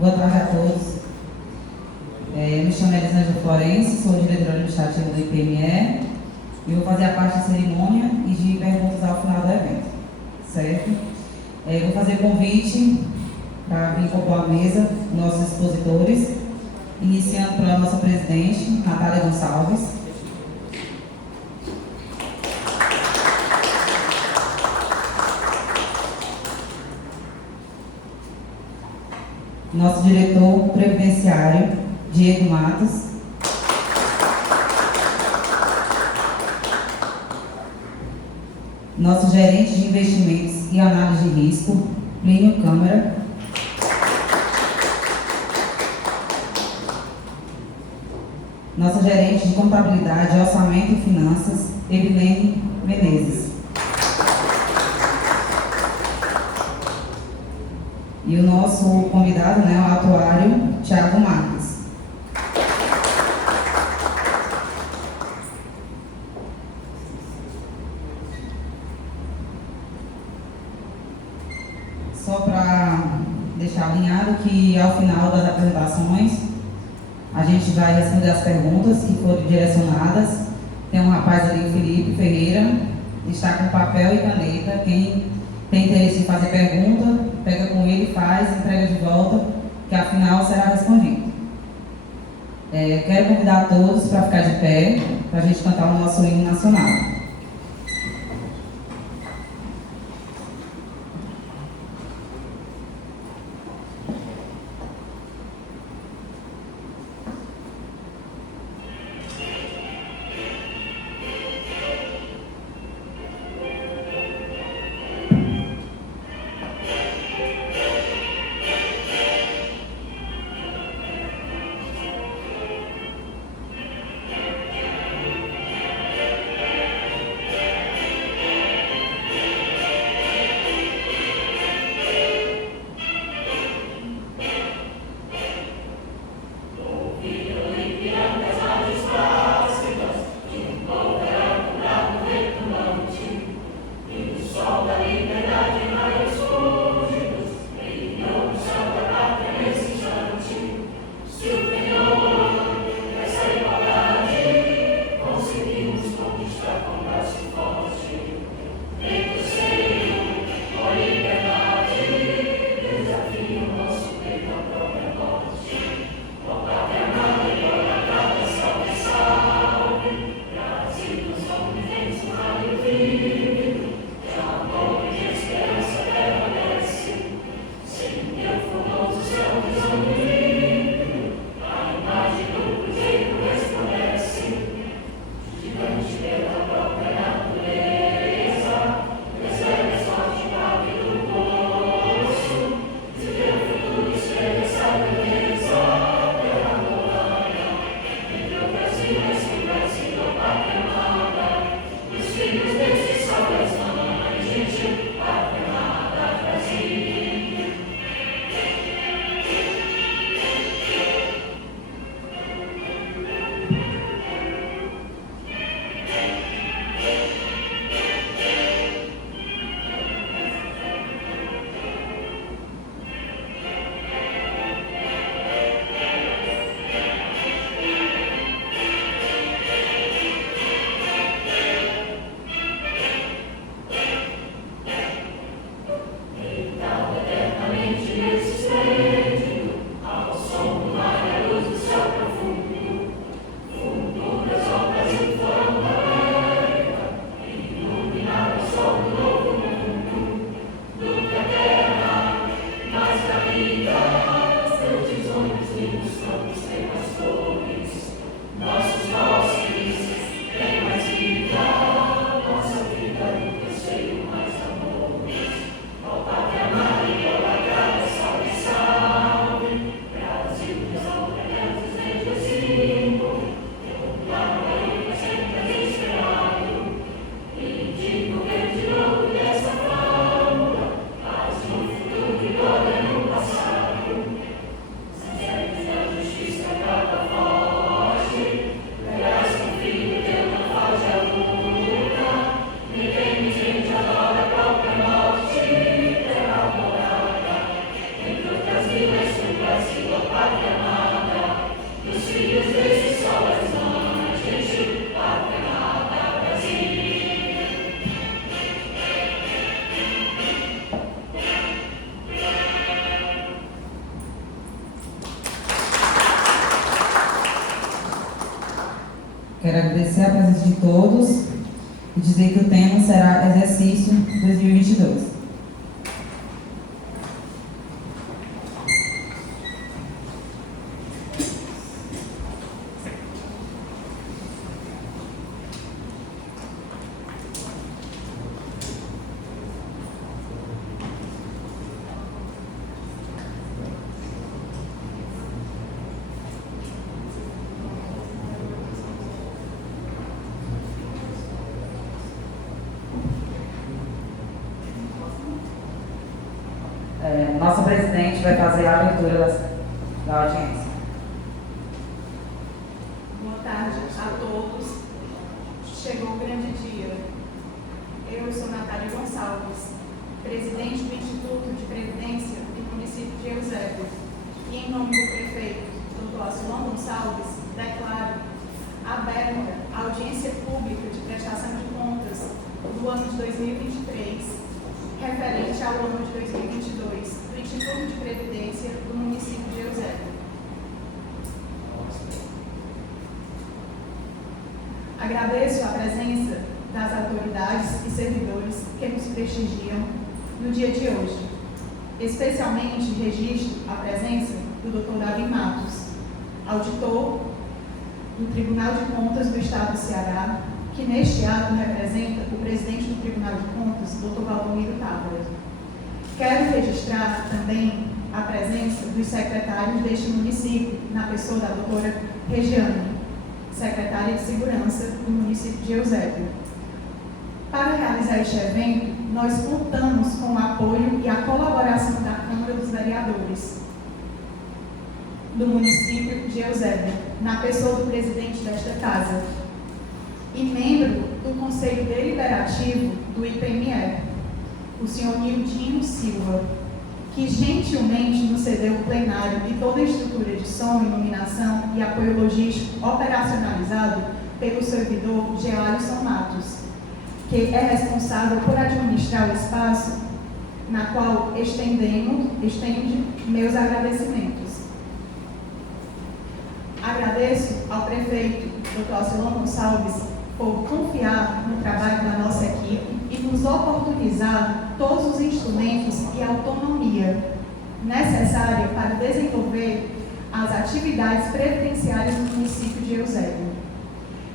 Boa tarde a todos. Me chamo Elisângela Florencio, sou diretora administrativa do IPME e vou fazer a parte da cerimônia e de perguntas ao final do evento, certo? Vou fazer convite para vir compor a mesa nossos expositores, iniciando pela nossa presidente, Natália Gonçalves. Nosso diretor previdenciário, Diego Matos. Nosso gerente de investimentos e análise de risco, Plínio Câmara. Nossa gerente de contabilidade, orçamento e finanças, Evilene Menezes. E o nosso convidado, o atuário, Thiago Marques. Só para deixar alinhado que ao final das apresentações, a gente vai responder as perguntas que foram direcionadas. Tem um rapaz ali, o Felipe Ferreira, está com papel e caneta. Quem tem interesse em fazer pergunta, pega com ele, faz, entrega de volta, que afinal será respondido. Quero convidar todos para ficar de pé, para a gente cantar o nosso hino nacional. Quero agradecer a presença de todos e dizer que o tema será Exercício 2022. Nossa presidente vai fazer a abertura da audiência. Boa tarde a todos. Chegou o grande dia. Eu sou Natália Gonçalves, presidente do Instituto de Previdência do município de Eusébio, e em nome do prefeito, Dr. Acilon Gonçalves, declaro aberta a audiência pública de prestação de contas do ano de 2023, referente ao ano de 2022, do Instituto de Previdência do município de Eusébio. Agradeço a presença das autoridades e servidores que nos prestigiam no dia de hoje. Especialmente registro a presença do Dr. Davi Matos, auditor do Tribunal de Contas do Estado do Ceará, que neste ato representa o presidente do Tribunal de Contas, Dr. Valdomiro Távora. Quero registrar também a presença dos secretários deste município, na pessoa da doutora Regiane, secretária de Segurança do município de Eusébio. Para realizar este evento, nós contamos com o apoio e a colaboração da Câmara dos Vereadores do município de Eusébio, na pessoa do presidente desta casa, e membro do Conselho Deliberativo do IPME, o senhor Nildinho Silva, que gentilmente nos cedeu o plenário e toda a estrutura de som, iluminação e apoio logístico operacionalizado pelo servidor Gealisson Matos, que é responsável por administrar o espaço, na qual estendo meus agradecimentos. Agradeço ao prefeito, Dr. Acilon Gonçalves, por confiar no trabalho da nossa equipe e nos oportunizar todos os instrumentos e autonomia necessária para desenvolver as atividades previdenciárias do município de Eusébio.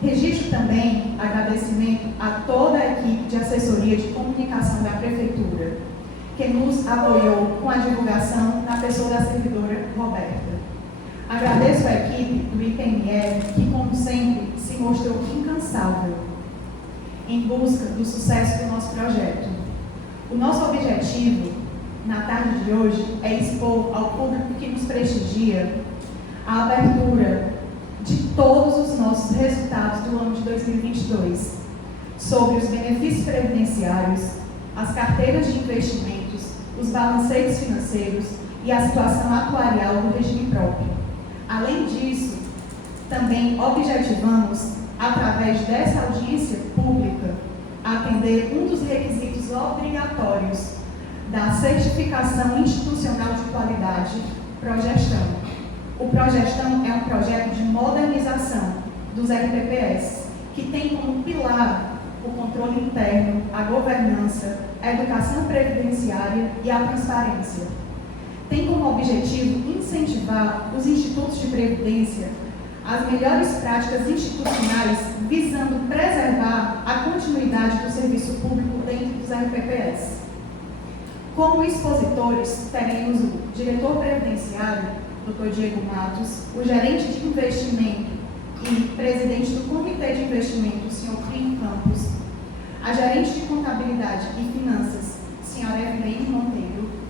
Registro também agradecimento a toda a equipe de assessoria de comunicação da Prefeitura, que nos apoiou com a divulgação na pessoa da servidora Roberta. Agradeço a equipe do IPME, que, como sempre, se mostrou incansável em busca do sucesso do nosso projeto. O nosso objetivo, na tarde de hoje, é expor ao público que nos prestigia a abertura de todos os nossos resultados do ano de 2022, sobre os benefícios previdenciários, as carteiras de investimentos, os balancetes financeiros e a situação atuarial do regime próprio. Além disso, também objetivamos, através dessa audiência pública, atender um dos requisitos obrigatórios da certificação institucional de qualidade, Progestão. O Progestão é um projeto de modernização dos RPPS, que tem como pilar o controle interno, a governança, a educação previdenciária e a transparência. Tem como objetivo incentivar os institutos de previdência às melhores práticas institucionais, visando preservar a continuidade do serviço público dentro dos RPPS. Como expositores, teremos o diretor previdenciário, Dr. Diego Matos, o gerente de investimento e presidente do Comitê de Investimento, o Sr. Clínio Campos, a gerente de contabilidade e finanças, Sra. Evelyn Monteiro,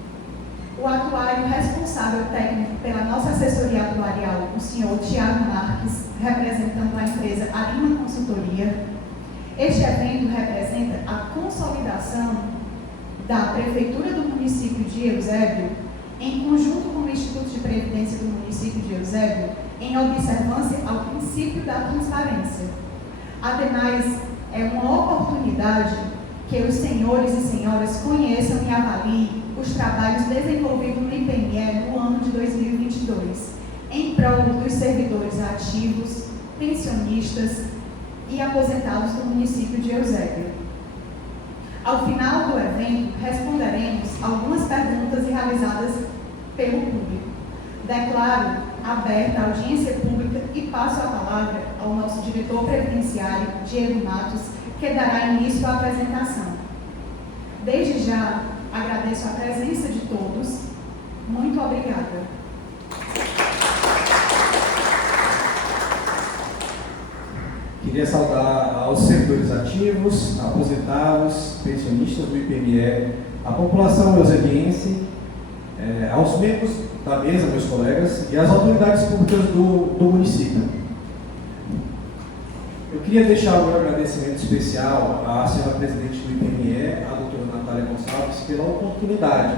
o atuário responsável técnico pela nossa assessoria atuarial, o Sr. Tiago Marques, representando a empresa Arima Consultoria. Este evento representa a consolidação da Prefeitura do município de Eusébio, em conjunto com o Instituto de Previdência do município de Eusébio, em observância ao princípio da transparência. Ademais, é uma oportunidade que os senhores e senhoras conheçam e avaliem os trabalhos desenvolvidos no IPME no ano de 2022, em prol dos servidores ativos, pensionistas, e aposentados do município de Eusébio. Ao final do evento, responderemos algumas perguntas realizadas pelo público. Declaro aberta a audiência pública e passo a palavra ao nosso diretor previdenciário, Diego Matos, que dará início à apresentação. Desde já, agradeço a presença de todos. Muito obrigada. Queria saudar aos servidores ativos, aposentados, pensionistas do IPME, a população eusebiense, aos membros da mesa, meus colegas, e às autoridades públicas do município. Eu queria deixar o meu agradecimento especial à senhora presidente do IPME, a doutora Natália Gonçalves, pela oportunidade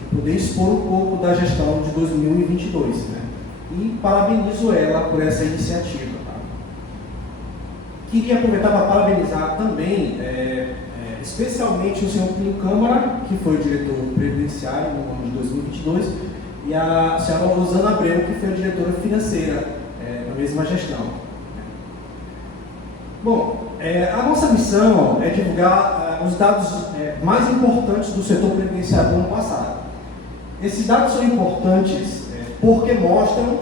de poder expor um pouco da gestão de 2022, né? E parabenizo ela por essa iniciativa. Queria aproveitar para parabenizar também, especialmente o senhor Plínio Câmara, que foi o diretor previdenciário no ano de 2022, e a senhora Rosana Abreu, que foi a diretora financeira na mesma gestão. Bom, a nossa missão é divulgar os dados mais importantes do setor previdenciário do ano passado. Esses dados são importantes porque mostram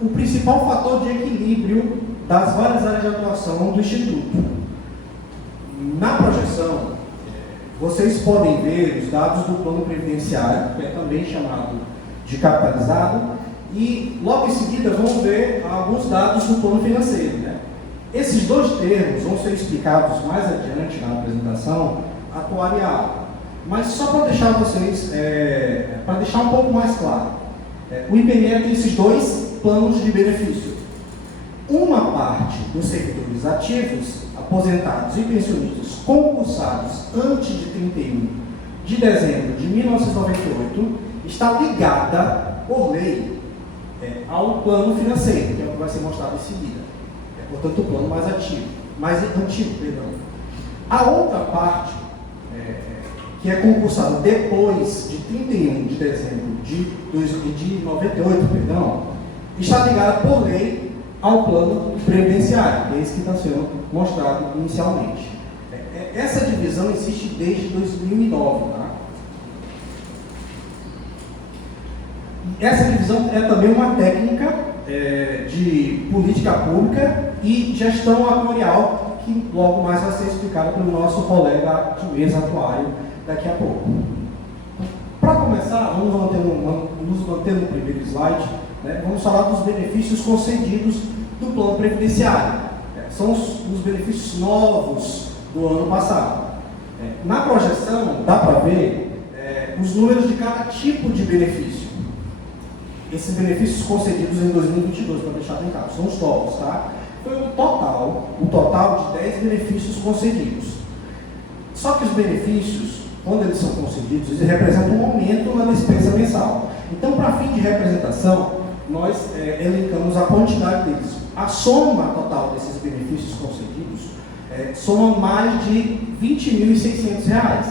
o principal fator de equilíbrio das várias áreas de atuação do Instituto. Na projeção, vocês podem ver os dados do plano previdenciário, que é também chamado de capitalizado, e logo em seguida vão ver alguns dados do plano financeiro, né? Esses dois termos vão ser explicados mais adiante na apresentação atuarial, mas só para deixar vocês, para deixar um pouco mais claro, o IPME tem esses dois planos de benefício. Uma parte dos servidores ativos, aposentados e pensionistas concursados antes de 31 de dezembro de 1998 está ligada, por lei, ao plano financeiro, que é o que vai ser mostrado em seguida. Portanto, o plano mais antigo, perdão. A outra parte, que é concursada depois de 31 de dezembro de 98, perdão, está ligada, por lei, ao plano previdenciário, que é esse que está sendo mostrado inicialmente. Essa divisão existe desde 2009, tá? Essa divisão é também uma técnica de política pública e gestão atuarial, que logo mais vai ser explicada pelo nosso colega de mesa atuário daqui a pouco. Para começar, vamos nos manter no primeiro slide, né? Vamos falar dos benefícios concedidos do plano previdenciário. São os benefícios novos do ano passado. Na projeção, dá para ver os números de cada tipo de benefício. Esses benefícios concedidos em 2022, para deixar bem claro, são os novos, tá? Foi o total de 10 benefícios concedidos. Só que os benefícios, quando eles são concedidos, eles representam um aumento na despesa mensal. Então, para fim de representação, nós elencamos a quantidade deles. A soma total desses benefícios concedidos soma mais de R$ 20.600.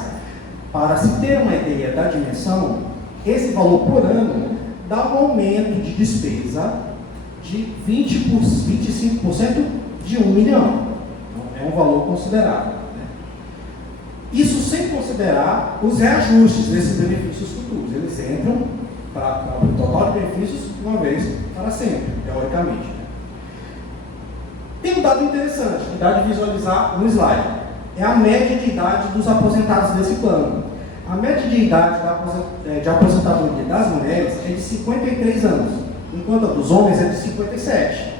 Para se ter uma ideia da dimensão, esse valor por ano dá um aumento de despesa de 25% de R$ 1 milhão. Então, é um valor considerável, né? Isso sem considerar os reajustes desses benefícios futuros. Eles entram para o total de benefícios uma vez para sempre, teoricamente. Tem um dado interessante que dá de visualizar no slide. É a média de idade dos aposentados desse plano. A média de idade de aposentadoria das mulheres é de 53 anos, enquanto a dos homens é de 57.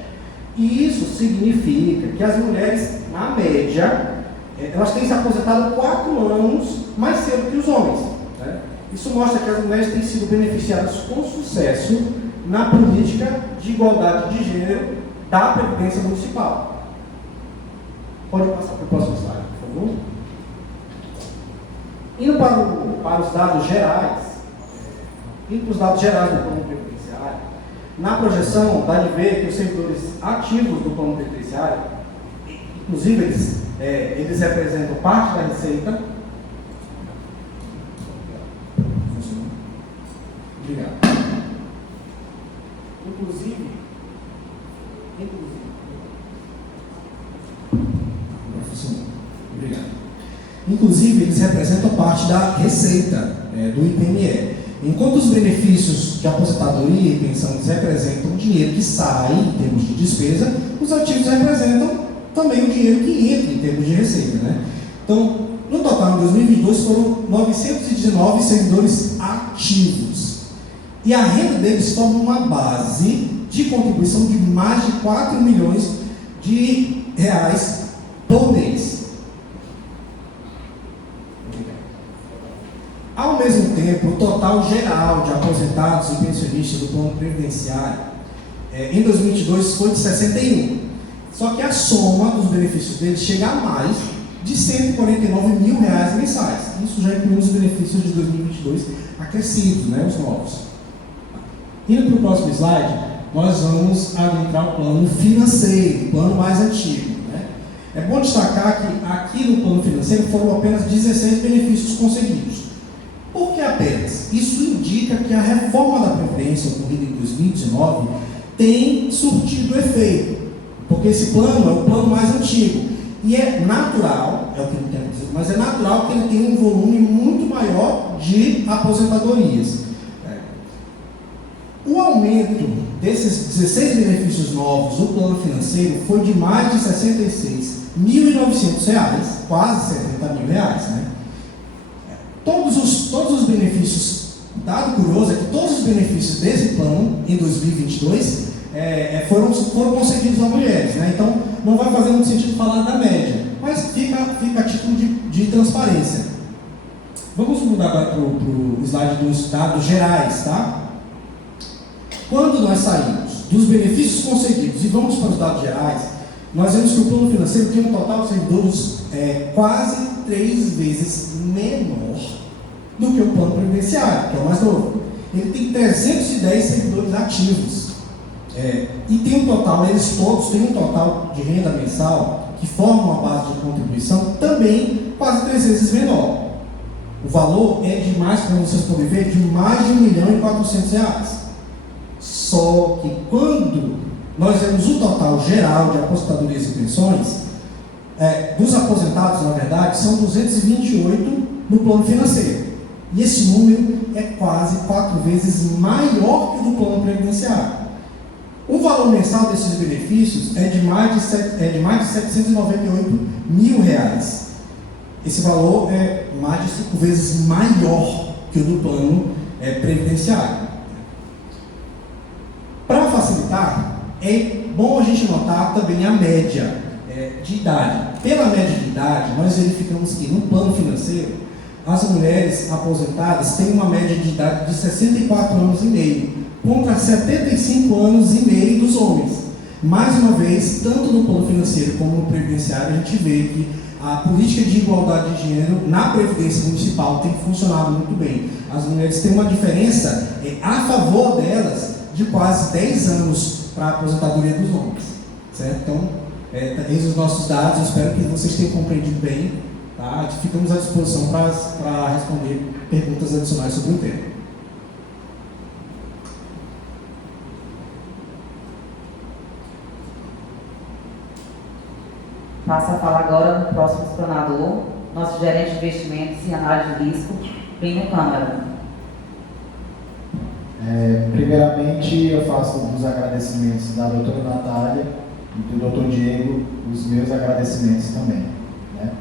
E isso significa que as mulheres, na média, elas têm se aposentado 4 anos mais cedo que os homens, né? Isso mostra que as mulheres têm sido beneficiadas com sucesso na política de igualdade de gênero da Previdência Municipal. Pode passar para o próximo slide, por favor. Indo para os dados gerais, do plano previdenciário, na projeção dá de ver que os servidores ativos do plano previdenciário, inclusive eles representam parte da receita. Obrigado. Inclusive, Inclusive, eles representam parte da receita do IPME. Enquanto os benefícios de aposentadoria e pensão eles representam o dinheiro que sai em termos de despesa, os ativos representam também o dinheiro que entra em termos de receita, né? Então, no total, em 2022, foram 919 servidores ativos. E a renda deles forma uma base de contribuição de mais de 4 milhões de reais por mês. Ao mesmo tempo, o total geral de aposentados e pensionistas do plano previdenciário em 2022 foi de 61. Só que a soma dos benefícios deles chega a mais de 149 mil reais mensais. Isso já inclui os benefícios de 2022 acrescidos, né, os novos. Indo para o próximo slide, nós vamos adentrar o plano financeiro, o plano mais antigo. Né? É bom destacar que aqui no plano financeiro foram apenas 16 benefícios concedidos. Por que apenas? Isso indica que a reforma da Previdência ocorrida em 2019 tem surtido efeito, porque esse plano é o plano mais antigo. E é natural, é o que não tem dizer, mas é natural que ele tenha um volume muito maior de aposentadorias. O aumento desses 16 benefícios novos do plano financeiro foi de mais de R$ 66.900, quase R$ 70 mil, né? Todos os benefícios, dado curioso é que todos os benefícios desse plano, em 2022, foram concedidos a mulheres, né? Então, não vai fazer muito sentido falar da média, mas fica a título de transparência. Vamos mudar agora para o slide dos dados gerais, tá? Quando nós saímos dos benefícios concedidos e vamos para os dados gerais, nós vemos que o plano financeiro tem um total de servidores quase 3 vezes menor do que o plano previdenciário, que é o mais novo. Ele tem 310 servidores ativos. E tem um total, eles todos têm um total de renda mensal que forma uma base de contribuição também quase 3 vezes menor. O valor é de mais, como vocês podem ver, de mais de R$1.400.000. Só que quando nós vemos o total geral de aposentadorias e pensões, dos aposentados, na verdade, são 228 no plano financeiro. E esse número é quase 4 vezes maior que o do plano previdenciário. O valor mensal desses benefícios é de mais de R$798 mil. Esse valor é mais de 5 vezes maior que o do plano previdenciário. Para facilitar, é bom a gente notar também a média de idade. Pela média de idade, nós verificamos que no plano financeiro, as mulheres aposentadas têm uma média de idade de 64 anos e meio, contra 75 anos e meio dos homens. Mais uma vez, tanto no plano financeiro como no previdenciário, a gente vê que a política de igualdade de gênero na Previdência Municipal tem funcionado muito bem. As mulheres têm uma diferença a favor delas de quase 10 anos para a aposentadoria dos homens. Certo? Então, eis os nossos dados, eu espero que vocês tenham compreendido bem. Tá? Ficamos à disposição para responder perguntas adicionais sobre o tema. Passa a falar agora no próximo explanador, nosso gerente de investimentos e análise de risco, Plínio Câmara. Primeiramente, eu faço os agradecimentos da doutora Natália e do doutor Diego, os meus agradecimentos também. Né?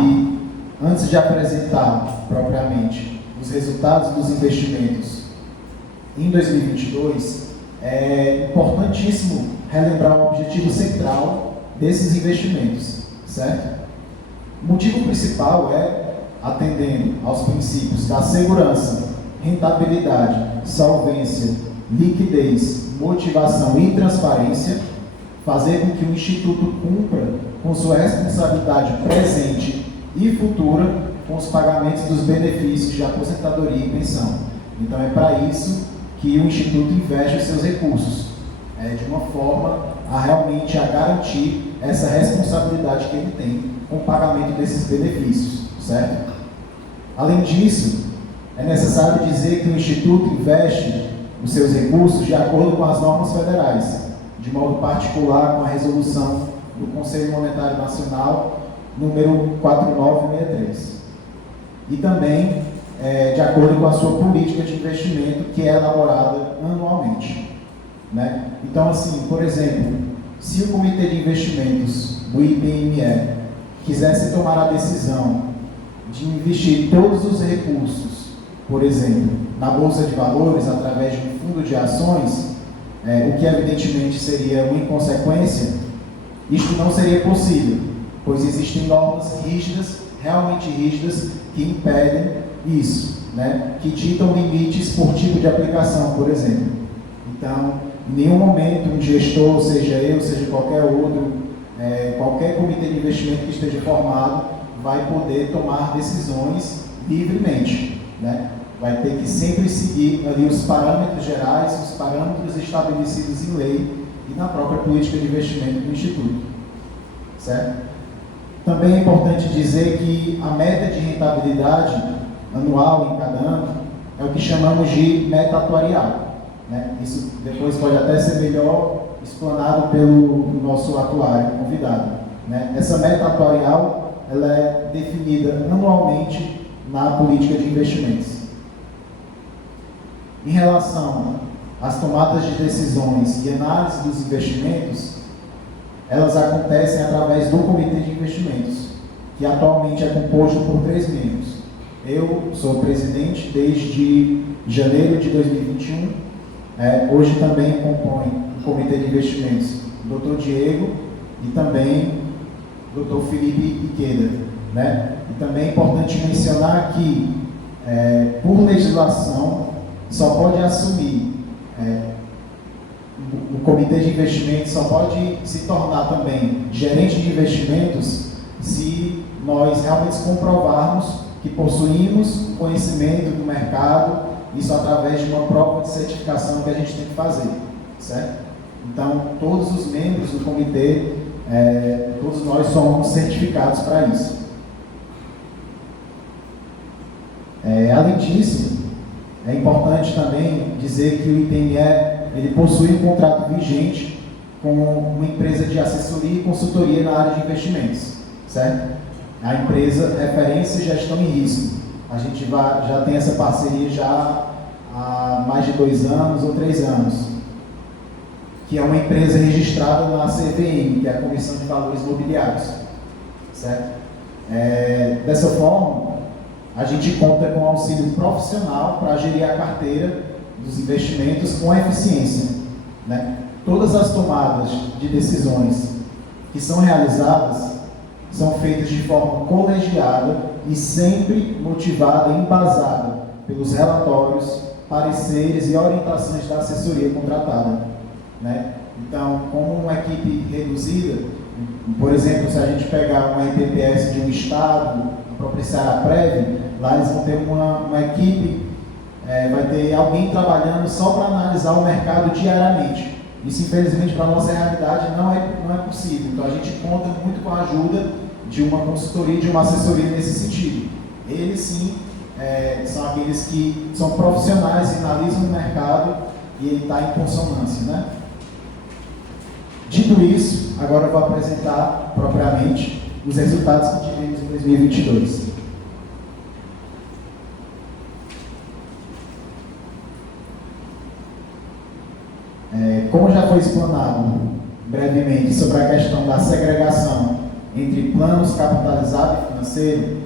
E antes de apresentar propriamente os resultados dos investimentos em 2022, é importantíssimo relembrar o objetivo central desses investimentos, certo? O motivo principal é atendendo aos princípios da segurança, rentabilidade, solvência, liquidez, motivação e transparência, fazer com que o Instituto cumpra com sua responsabilidade presente e futura com os pagamentos dos benefícios de aposentadoria e pensão. Então é para isso que o Instituto investe os seus recursos, de uma forma a realmente garantir essa responsabilidade que ele tem com o pagamento desses benefícios, certo? Além disso, é necessário dizer que o Instituto investe os seus recursos de acordo com as normas federais, de modo particular com a resolução do Conselho Monetário Nacional número 4963. E também de acordo com a sua política de investimento, que é elaborada anualmente, né? Então, assim, por exemplo, se o Comitê de Investimentos do IPME quisesse tomar a decisão de investir todos os recursos, por exemplo, na Bolsa de Valores, através de um fundo de ações, o que evidentemente seria uma inconsequência, isto não seria possível, pois existem normas rígidas, realmente rígidas, que impedem isso, né? Que ditam limites por tipo de aplicação, por exemplo. Então, em nenhum momento um gestor, seja eu, seja qualquer outro, qualquer comitê de investimento que esteja formado, vai poder tomar decisões livremente, né? Vai ter que sempre seguir ali os parâmetros gerais, os parâmetros estabelecidos em lei e na própria política de investimento do Instituto, certo? Também é importante dizer que a meta de rentabilidade anual em cada ano é o que chamamos de meta atuarial, né? Isso depois pode até ser melhor explanado pelo nosso atuário convidado, né? Essa meta atuarial ela é definida anualmente na política de investimentos. Em relação às tomadas de decisões e análise dos investimentos, elas acontecem através do Comitê de Investimentos, que atualmente é composto por 3 membros. Eu sou presidente desde janeiro de 2021. Hoje também compõe o Comitê de Investimentos o Dr. Diego e também o Dr. Felipe Iqueda, né? E também é importante mencionar que, por legislação, só pode assumir, o Comitê de Investimentos só pode se tornar também gerente de investimentos se nós realmente comprovarmos que possuímos conhecimento do mercado, isso através de uma prova de certificação que a gente tem que fazer, certo? Então, todos os membros do comitê, todos nós somos certificados para isso. Além disso, é importante também dizer que o IPME ele possui um contrato vigente com uma empresa de assessoria e consultoria na área de investimentos, certo? A empresa Referência Gestão e Risco. A gente já tem essa parceria já há mais de 2 anos ou 3 anos, que é uma empresa registrada na CVM, que é a Comissão de Valores Mobiliários, certo? Dessa forma, a gente conta com auxílio profissional para gerir a carteira dos investimentos com eficiência, né? Todas as tomadas de decisões que são realizadas são feitas de forma colegiada e sempre motivada e embasada pelos relatórios, pareceres e orientações da assessoria contratada, né? Então, como uma equipe reduzida, por exemplo, se a gente pegar uma IPPS de um estado, a própria Seara-Prev, lá eles vão ter uma equipe, vai ter alguém trabalhando só para analisar o mercado diariamente. Isso, infelizmente, para a nossa realidade não é possível. Então, a gente conta muito com a ajuda de uma consultoria, de uma assessoria nesse sentido. Eles, sim, são aqueles que são profissionais, analisam o mercado e ele está em consonância, né? Dito isso, agora eu vou apresentar propriamente os resultados que tivemos em 2022. Como já foi explanado brevemente sobre a questão da segregação entre planos capitalizado e financeiro,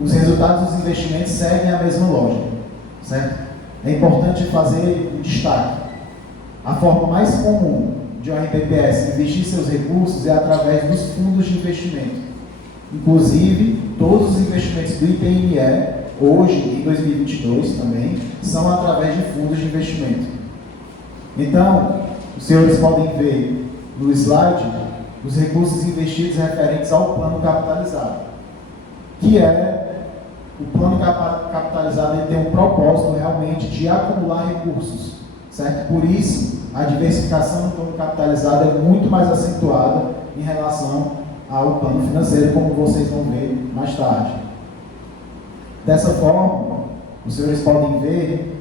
os resultados dos investimentos seguem a mesma lógica, certo? É importante fazer um destaque. A forma mais comum de uma RPPS investir seus recursos é através dos fundos de investimento. Inclusive, todos os investimentos do IPME, hoje, em 2022 também, são através de fundos de investimento. Então, os senhores podem ver no slide os recursos investidos referentes ao plano capitalizado, que o plano capitalizado ele tem um propósito realmente de acumular recursos, certo? Por isso, a diversificação do plano capitalizado é muito mais acentuada em relação ao plano financeiro, como vocês vão ver mais tarde. Dessa forma, os senhores podem ver,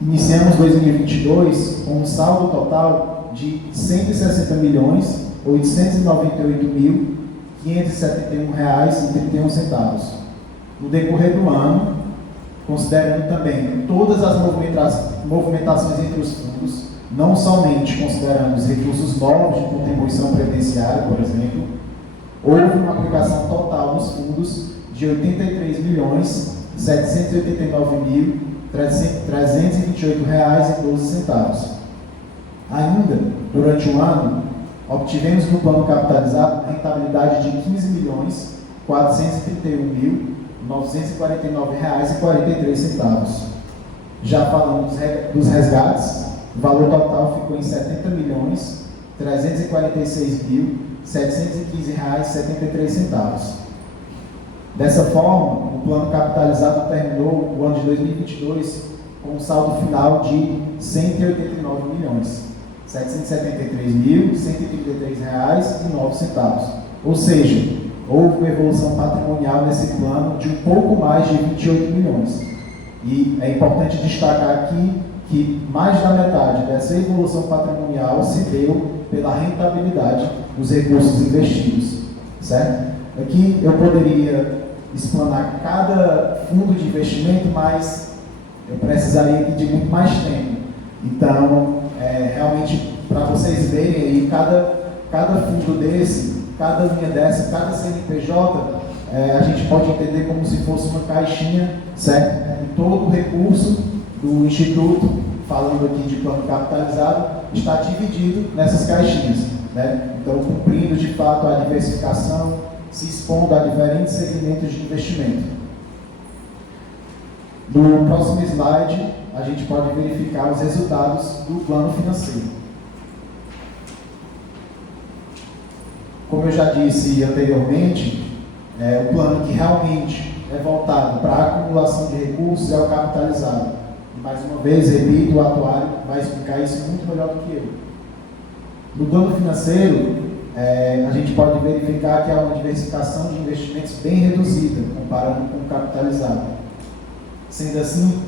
iniciamos 2022 com um saldo total de R$ 160.898.000 R$ 571,31. No decorrer do ano, considerando também todas as movimentações entre os fundos, não somente considerando os recursos novos de contribuição previdenciária, por exemplo, houve uma aplicação total nos fundos de R$ 83.789.328,12. Ainda, durante o ano, obtivemos no plano capitalizado a rentabilidade de R$ 15.431.949,43. Já falando dos resgates, o valor total ficou em R$ 70.346.715,73. Dessa forma, o plano capitalizado terminou o ano de 2022 com um saldo final de R$ 189.773.133,09. Ou seja, houve uma evolução patrimonial nesse plano de um pouco mais de 28 milhões. E é importante destacar aqui que mais da metade dessa evolução patrimonial se deu pela rentabilidade dos recursos investidos, certo? Aqui eu poderia explanar cada fundo de investimento, mas eu precisaria aqui de muito mais tempo. Então, realmente, para vocês verem aí, cada fundo desse, cada linha dessa, cada CNPJ, a gente pode entender como se fosse uma caixinha, certo? E todo o recurso do Instituto, falando aqui de plano capitalizado, está dividido nessas caixinhas, né? Então, cumprindo de fato a diversificação, se expondo a diferentes segmentos de investimento. No próximo slide, a gente pode verificar os resultados do plano financeiro. Como eu já disse anteriormente, o plano que realmente é voltado para a acumulação de recursos é o capitalizado. Mais uma vez, repito, o atuário vai explicar isso muito melhor do que eu. No plano financeiro, a gente pode verificar que há uma diversificação de investimentos bem reduzida, comparando com o capitalizado. Sendo assim,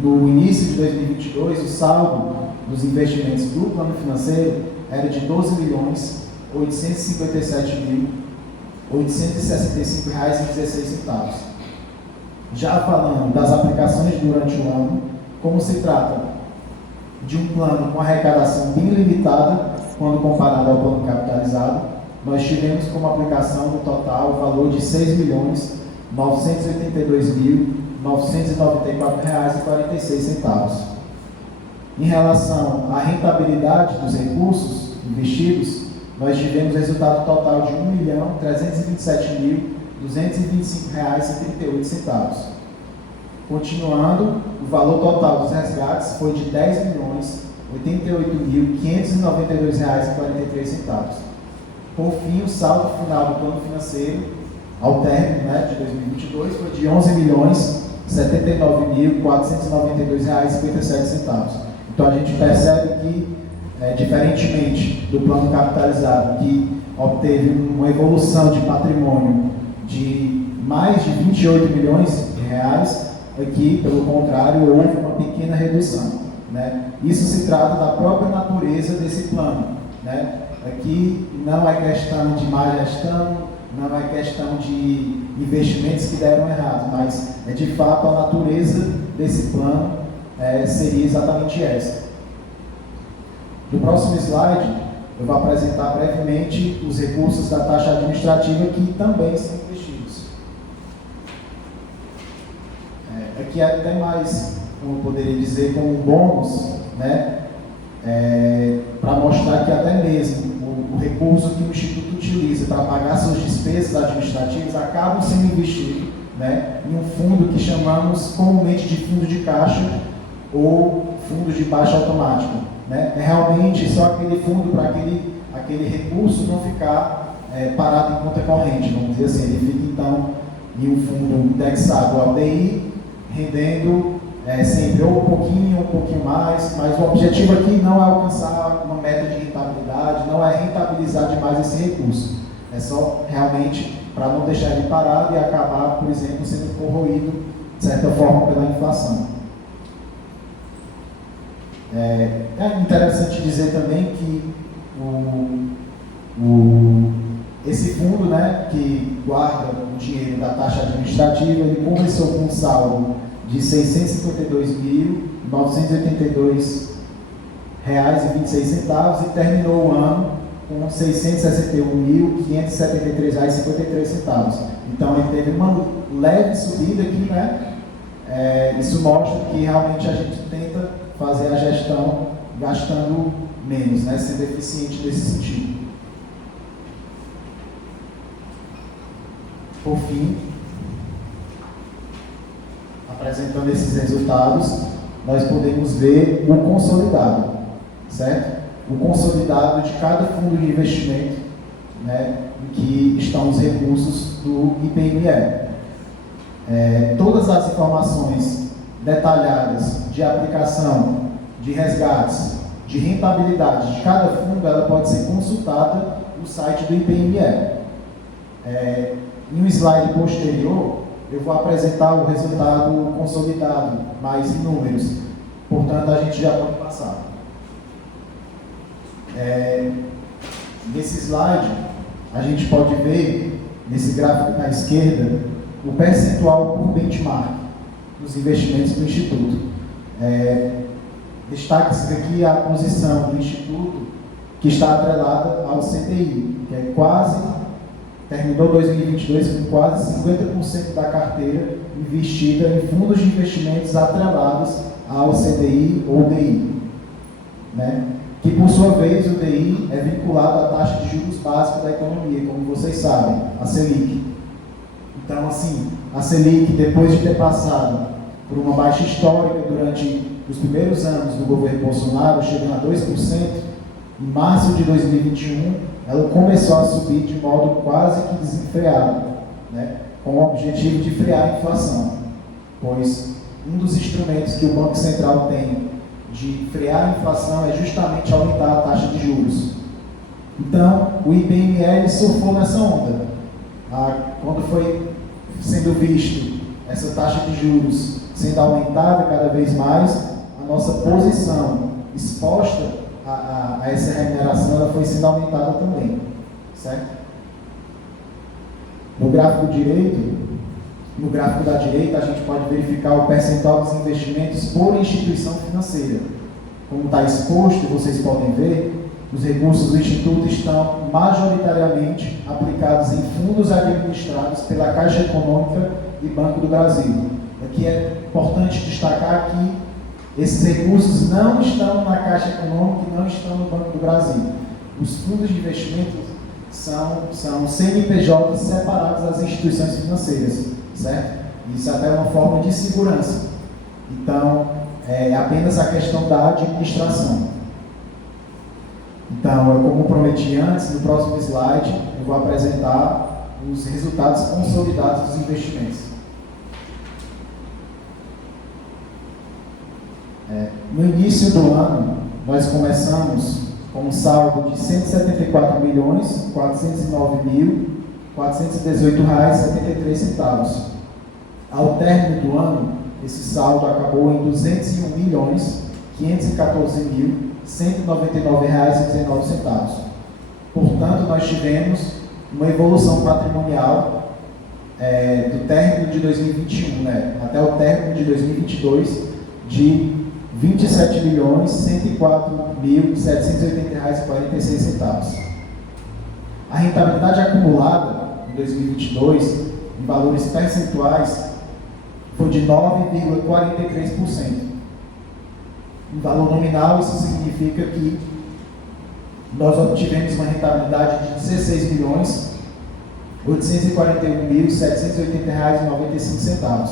no início de 2022, o saldo dos investimentos do plano financeiro era de R$ 12.857.865,16. Já falando das aplicações durante o ano, como se trata de um plano com arrecadação bem limitada, quando comparado ao plano capitalizado, nós tivemos como aplicação no total o valor de R$ 6.982.994,46. Em relação à rentabilidade dos recursos investidos, nós tivemos resultado total de R$ 1.327.225,38. Continuando, o valor total dos resgates foi de R$ 10.088.592,43. Por fim, o saldo final do plano financeiro, ao término de 2022, foi de R$ 11.079.492,57. Então, a gente percebe que, diferentemente do plano capitalizado, que obteve uma evolução de patrimônio de mais de R$ 28 milhões, aqui, pelo contrário, houve uma pequena redução, né? Isso se trata da própria natureza desse plano, né? Aqui não é questão de má gestão, não é questão de investimentos que deram errado, mas de fato a natureza desse plano seria exatamente essa. No próximo slide, eu vou apresentar brevemente os recursos da taxa administrativa que também são investidos. Aqui é até mais, como eu poderia dizer, como um bônus, né? Para mostrar que até mesmo o recurso que o Instituto utiliza para pagar suas despesas administrativas acabam sendo investidos, né, em um fundo que chamamos comumente de fundo de caixa ou fundo de baixa automática, né? É realmente só aquele fundo para aquele recurso não ficar parado em conta corrente, vamos dizer assim. Ele fica então em um fundo indexado ao DI, rendendo sempre ou um pouquinho mais, mas o objetivo aqui não é alcançar uma meta de rentabilidade, não é rentabilizar demais esse recurso, é só realmente para não deixar ele parado e acabar, por exemplo, sendo corroído, de certa forma, pela inflação. É interessante dizer também que Esse fundo, né, que guarda o dinheiro da taxa administrativa, ele começou com um saldo de R$ 652.982,26 e terminou o ano com R$ 661.573,53. Então, ele teve uma leve subida aqui, né? Isso mostra que realmente a gente tenta fazer a gestão gastando menos, né? Sendo eficiente nesse sentido. Por fim, apresentando esses resultados, nós podemos ver o consolidado, certo? O consolidado de cada fundo de investimento, né, em que estão os recursos do IPME. Todas as informações detalhadas de aplicação, de resgates, de rentabilidade de cada fundo, ela pode ser consultada no site do IPME. Em um slide posterior, eu vou apresentar o resultado consolidado, mais em números. Portanto, a gente já pode passar. Nesse slide, a gente pode ver, nesse gráfico na esquerda, o percentual por benchmark dos investimentos do Instituto. Destaque-se aqui a posição do Instituto, que está atrelada ao CDI, que terminou 2022 com quase 50% da carteira investida em fundos de investimentos atrelados ao CDI ou DI, né? Que por sua vez o DI é vinculado à taxa de juros básica da economia, como vocês sabem, a Selic. Então, assim, a Selic, depois de ter passado por uma baixa histórica durante os primeiros anos do governo Bolsonaro, chegando a 2%, em março de 2021, ela começou a subir de modo quase que desenfreado, né, com o objetivo de frear a inflação, pois um dos instrumentos que o Banco Central tem de frear a inflação é justamente aumentar a taxa de juros. Então, o IBME surfou nessa onda. Quando foi sendo visto essa taxa de juros sendo aumentada cada vez mais, a nossa posição exposta a essa remuneração ela foi sendo aumentada também, certo? No gráfico da direita, a gente pode verificar o percentual dos investimentos por instituição financeira. Como está exposto, vocês podem ver, os recursos do Instituto estão majoritariamente aplicados em fundos administrados pela Caixa Econômica e Banco do Brasil. Aqui é importante destacar que esses recursos não estão na Caixa Econômica e não estão no Banco do Brasil. Os fundos de investimento são CNPJs separados das instituições financeiras, certo? Isso até é uma forma de segurança. Então, é apenas a questão da administração. Então, como prometi antes, no próximo slide, eu vou apresentar os resultados consolidados dos investimentos. No início do ano, nós começamos com um saldo de R$ 174.409.418,73. Ao término do ano, esse saldo acabou em R$ 201.514.199,19. Portanto, nós tivemos uma evolução patrimonial do término de 2021, né, até o término de 2022, de R$ 27.104.780,46. A rentabilidade acumulada em 2022, em valores percentuais, foi de 9,43%. Em valor nominal, isso significa que nós obtivemos uma rentabilidade de R$ 16.841.780,95.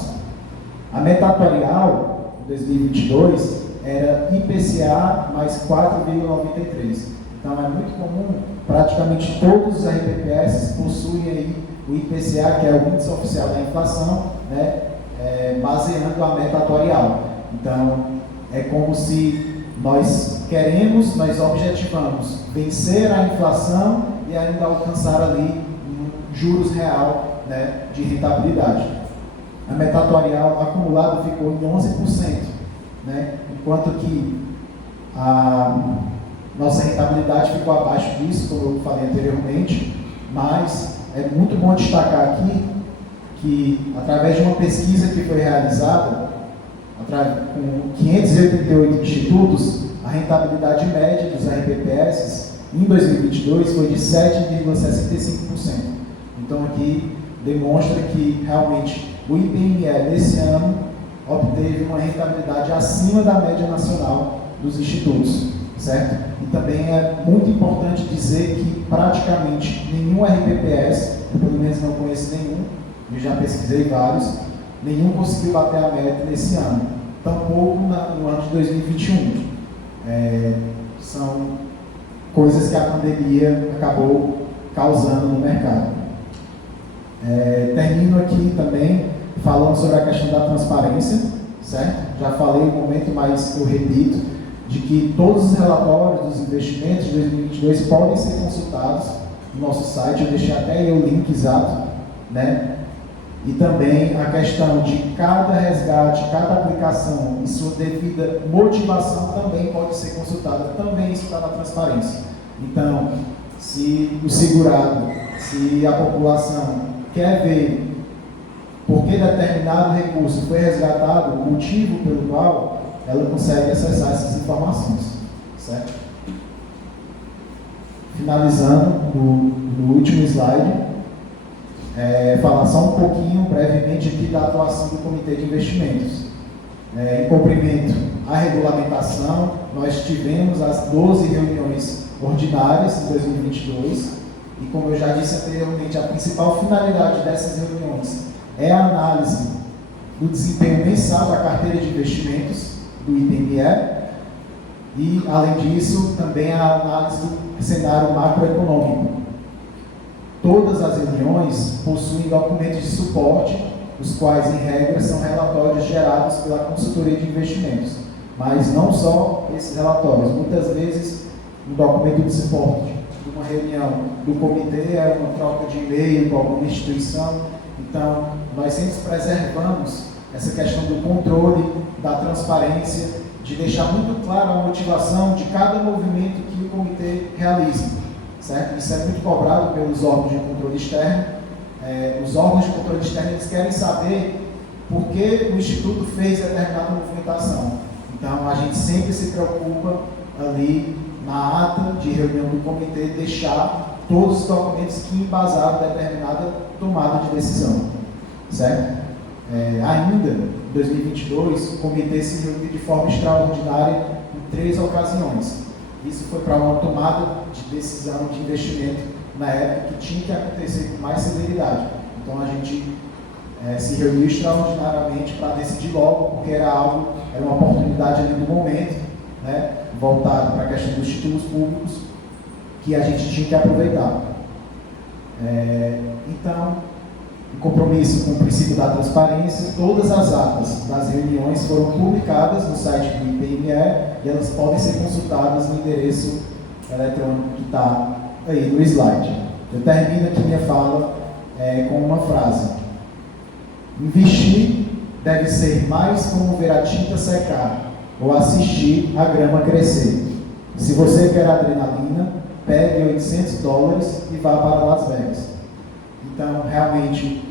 A meta atuarial, em 2022, era IPCA mais 4,93. Então, é muito comum, praticamente todos os RPPS possuem aí o IPCA, que é o índice oficial da inflação, né, baseando a meta atuarial. Então, é como se nós objetivamos vencer a inflação e ainda alcançar ali um juros real, né, de rentabilidade. A meta atuarial acumulada ficou em 11%, né, enquanto que a nossa rentabilidade ficou abaixo disso, como eu falei anteriormente, Mas é muito bom destacar aqui que, através de uma pesquisa que foi realizada com 588 institutos, a rentabilidade média dos RPPS em 2022 foi de 7,65%. Então aqui demonstra que realmente o IPME nesse ano obteve uma rentabilidade acima da média nacional dos institutos, certo? E também é muito importante dizer que praticamente nenhum RPPS, eu pelo menos não conheço nenhum, eu já pesquisei vários, nenhum conseguiu bater a meta nesse ano, tampouco no ano de 2021. São coisas que a pandemia acabou causando no mercado. Termino aqui também falando sobre a questão da transparência, certo? Já falei um momento, mas eu repito, de que todos os relatórios dos investimentos de 2022 podem ser consultados no nosso site, eu deixei até aí o link exato, né? E também a questão de cada resgate, cada aplicação e sua devida motivação também pode ser consultada, também isso está na transparência. Então, se o segurado, se a população quer ver por que determinado recurso foi resgatado, o motivo pelo qual ela consegue acessar essas informações, certo? Finalizando, no último slide, falar só um pouquinho, brevemente, aqui da atuação do Comitê de Investimentos. Em cumprimento à regulamentação, nós tivemos as 12 reuniões ordinárias em 2022, e como eu já disse anteriormente, a principal finalidade dessas reuniões é a análise do desempenho mensal da carteira de investimentos do IPME e, além disso, também a análise do cenário macroeconômico. Todas as reuniões possuem documentos de suporte, os quais, em regra, são relatórios gerados pela consultoria de investimentos. Mas não só esses relatórios, muitas vezes um documento de suporte de uma reunião do comitê é uma troca de e-mail com alguma instituição. Então, nós sempre preservamos essa questão do controle, da transparência, de deixar muito clara a motivação de cada movimento que o comitê realiza, certo? Isso é muito cobrado pelos órgãos de controle externo. Os órgãos de controle externo eles querem saber por que o Instituto fez determinada movimentação. Então, a gente sempre se preocupa ali na ata de reunião do comitê deixar todos os documentos que embasaram determinada tomada de decisão, certo? Ainda em 2022, o comitê se reuniu de forma extraordinária em 3 ocasiões. Isso foi para uma tomada de decisão de investimento na época que tinha que acontecer com mais celeridade. Então a gente se reuniu extraordinariamente para decidir logo, porque era uma oportunidade ali do momento, né, voltado para a questão dos títulos públicos, que a gente tinha que aproveitar. Então, em compromisso com o princípio da transparência, todas as atas das reuniões foram publicadas no site do IPME e elas podem ser consultadas no endereço eletrônico que está aí no slide. Eu termino aqui minha fala com uma frase. Investir deve ser mais como ver a tinta secar ou assistir a grama crescer. Se você quer adrenalina, pegue $800 e vá para Las Vegas. Então, realmente,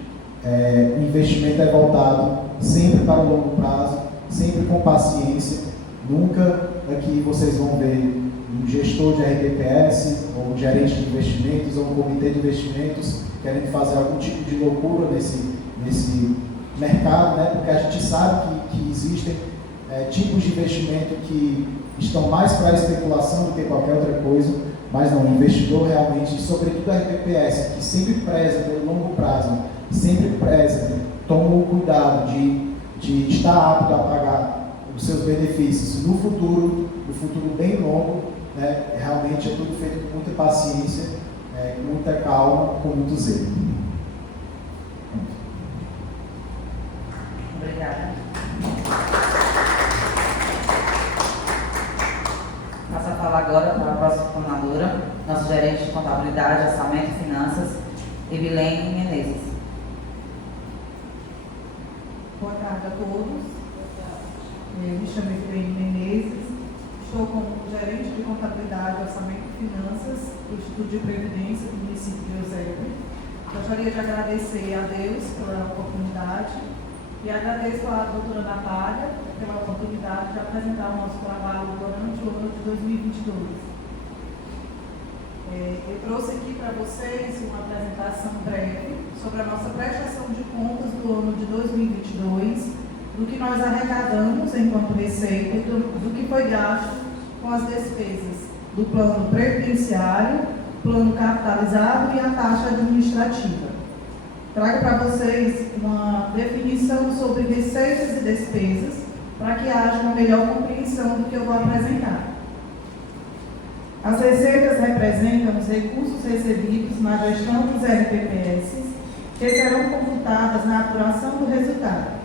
o investimento é voltado sempre para o longo prazo, sempre com paciência. Nunca aqui vocês vão ver um gestor de RPPS, ou um gerente de investimentos, ou um comitê de investimentos querendo fazer algum tipo de loucura nesse mercado, né? Porque a gente sabe que existem tipos de investimento que estão mais para a especulação do que qualquer outra coisa, mas não, o investidor realmente, sobretudo a RPPS, que sempre preza pelo longo prazo, sempre preza, toma o cuidado de estar apto a pagar os seus benefícios no futuro bem longo, né? Realmente é tudo feito com muita paciência, com muita calma, com muito zelo. Obrigada. Passo a falar agora para a próxima coordenadora, nosso gerente de contabilidade, orçamento e finanças, Evilene Menezes. Boa tarde a todos. Eu me chamo Evilene Menezes, Estou como gerente de contabilidade, orçamento e finanças do Instituto de Previdência do município de Eusébio. Gostaria de agradecer a Deus pela oportunidade e agradeço à doutora Natália pela oportunidade de apresentar o nosso trabalho durante o ano de 2022. Eu trouxe aqui para vocês uma apresentação breve sobre a nossa prestação de contas do ano de 2022, do que nós arrecadamos enquanto receita e do que foi gasto com as despesas do plano previdenciário, plano capitalizado e a taxa administrativa. Trago para vocês uma definição sobre receitas e despesas para que haja uma melhor compreensão do que eu vou apresentar. As receitas representam os recursos recebidos na gestão dos RPPS, que serão computadas na apuração do resultado.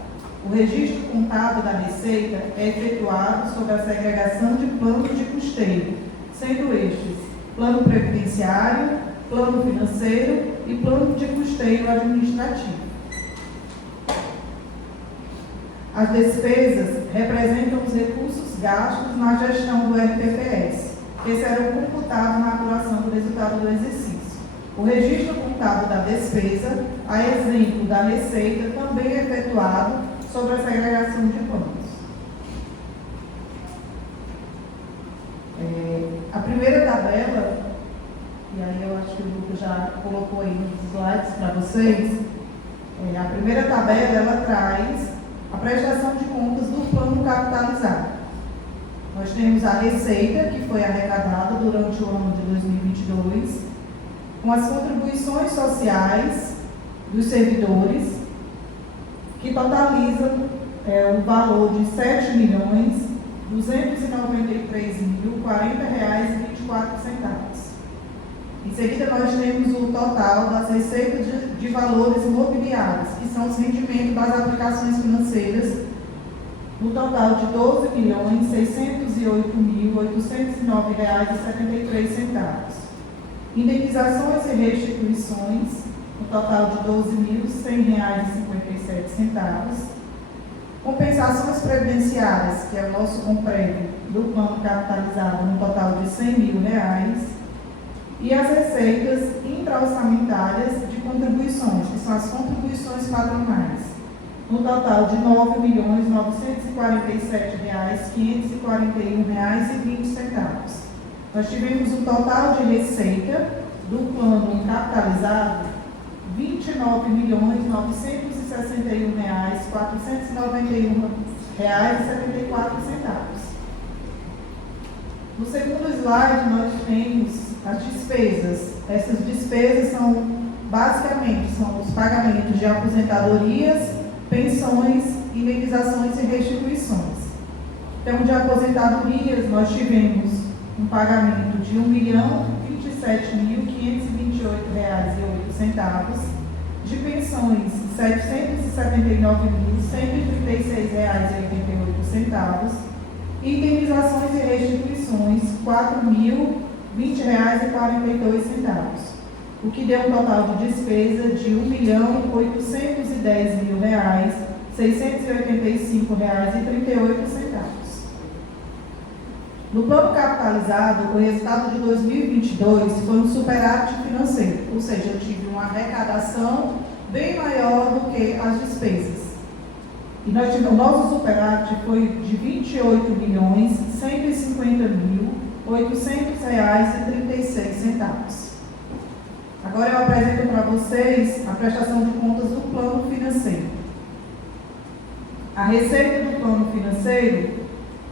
O registro contábil da receita é efetuado sob a segregação de planos de custeio, sendo estes plano previdenciário, plano financeiro e plano de custeio administrativo. As despesas representam os recursos gastos na gestão do RPPS, que serão computados na apuração do resultado do exercício. O registro contábil da despesa, a exemplo da receita, também é efetuado sobre a segregação de planos. A primeira tabela, e aí eu acho que o Lucas já colocou aí nos slides para vocês, a primeira tabela ela traz a prestação de contas do plano capitalizado. Nós temos a receita, que foi arrecadada durante o ano de 2022, com as contribuições sociais dos servidores, que totalizam o valor de R$7.293.040,24. Em seguida, nós temos o total das receitas de valores imobiliários, que são os rendimentos das aplicações financeiras, no total de R$12.608.809,73. Indenizações e restituições, no total de R$12.100,57. Compensações previdenciárias, que é o nosso comprévio do plano capitalizado, no total de R$100.000. E as receitas intra-orçamentárias de contribuições, que são as contribuições patronais, no total de R$9.947.541,20. Nós tivemos um total de receita do plano capitalizado R$29.961.491,74. No segundo slide, nós temos as despesas. Essas despesas são, basicamente, os pagamentos de aposentadorias, pensões, indenizações e restituições. Então, de aposentadorias, nós tivemos um pagamento de R$1.027.528,08. De pensões, R$779.136,88. Indenizações e restituições, R$4.020,42. O que deu um total de despesa de R$1.810.685,38. No plano capitalizado, o resultado de 2022 foi um superávit financeiro, ou seja, eu tive uma arrecadação bem maior do que as despesas. E nós tivemos, o nosso superávit foi de R$28.150.800,36. Agora eu apresento para vocês a prestação de contas do plano financeiro. A receita do plano financeiro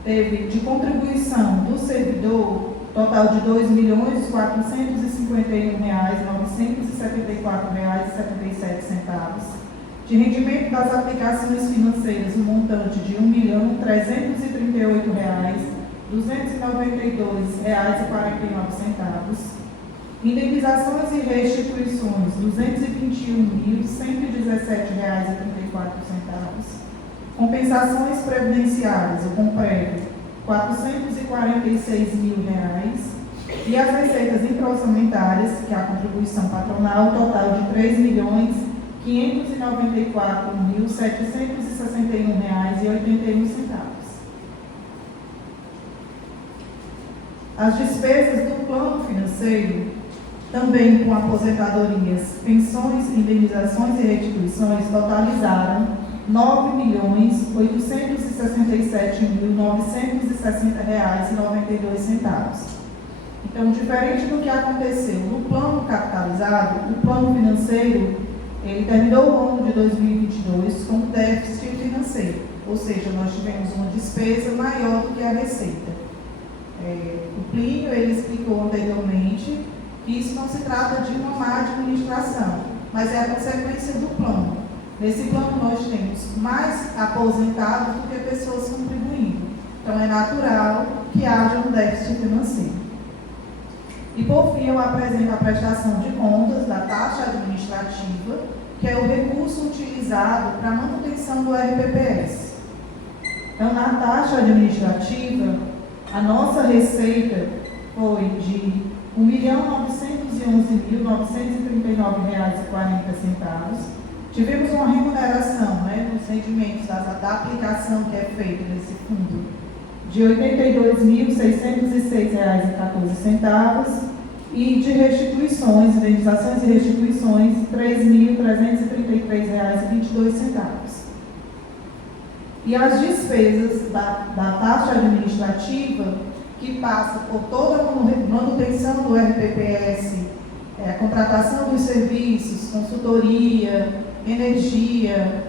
teve de contribuição do servidor total de R$2.451.974,77. De rendimento das aplicações financeiras, um montante de R$1.338.292,49. Indenizações e restituições, R$221.117,34. Compensações previdenciárias, o comprévio, R$446.000. E as receitas intra-orçamentárias, que é a contribuição patronal, total de R$3.594.761,81. As despesas do plano financeiro, também com aposentadorias, pensões, indenizações e restituições, totalizaram R$ 9.867.960,92. Então, diferente do que aconteceu no plano capitalizado, o plano financeiro, ele terminou o ano de 2022 com déficit financeiro, ou seja, nós tivemos uma despesa maior do que a receita. O Plínio, ele explicou anteriormente que isso não se trata de uma má administração, mas é a consequência do plano. Nesse plano nós temos mais aposentados do que pessoas contribuindo. Então é natural que haja um déficit financeiro. E por fim eu apresento a prestação de contas da taxa administrativa, que é o recurso utilizado para a manutenção do RPPS. Então na taxa administrativa, a nossa receita foi de R$ 1.911.939,40. Tivemos uma remuneração, nos rendimentos da aplicação que é feita nesse fundo, de R$ 82.606,14 e de restituições, indenizações e restituições, R$ 3.333,22. E as despesas da taxa administrativa, que passa por toda a manutenção do RPPS, a contratação dos serviços, consultoria, energia,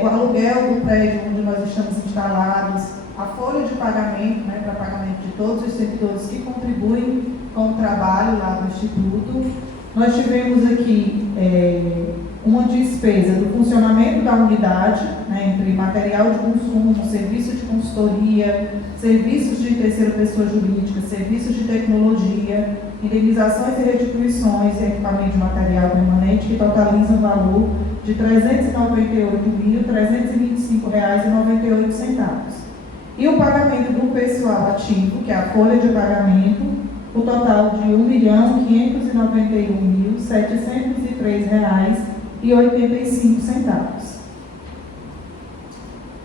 o aluguel do prédio onde nós estamos instalados, a folha de pagamento, para pagamento de todos os servidores que contribuem com o trabalho lá do Instituto. Nós tivemos aqui uma despesa do funcionamento da unidade, entre material de consumo, serviço de consultoria, serviços de terceira pessoa jurídica, serviços de tecnologia, indenizações e restituições e equipamento de material permanente, que totalizam o valor de R$ 398.325,98. E o pagamento do pessoal ativo, que é a folha de pagamento, o total de R$ 1.591.703,85.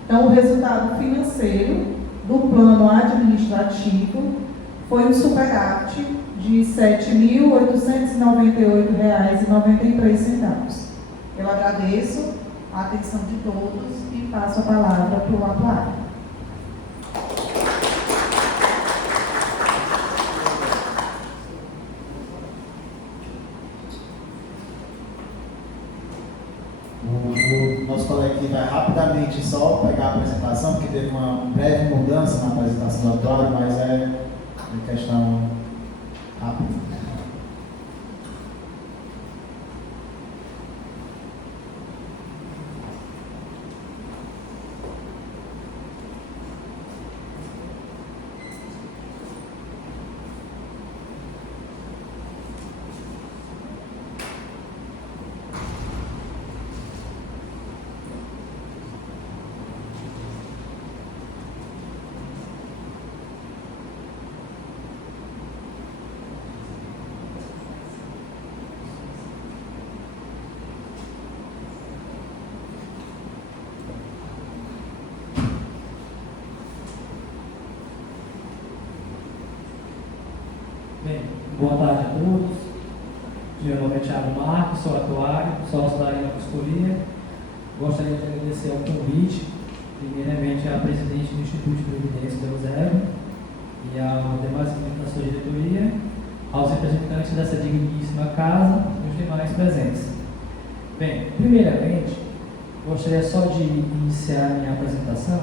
Então, o resultado financeiro do plano administrativo foi um superávit de R$ 7.898,93. Eu agradeço a atenção de todos e passo a palavra para o atuário. O nosso colega aqui vai rapidamente só pegar a apresentação, porque teve uma breve mudança na apresentação do auditório, mas é questão rápida. Bem, boa tarde a todos. Meu nome é Thiago Marques, sou atuário, sócio da Arena Consultoria. Gostaria de agradecer ao convite, primeiramente à presidente do Instituto de Previdência, Eusébio, e aos demais membros da sua diretoria, aos representantes dessa digníssima casa e os demais presentes. Bem, primeiramente, gostaria só de iniciar minha apresentação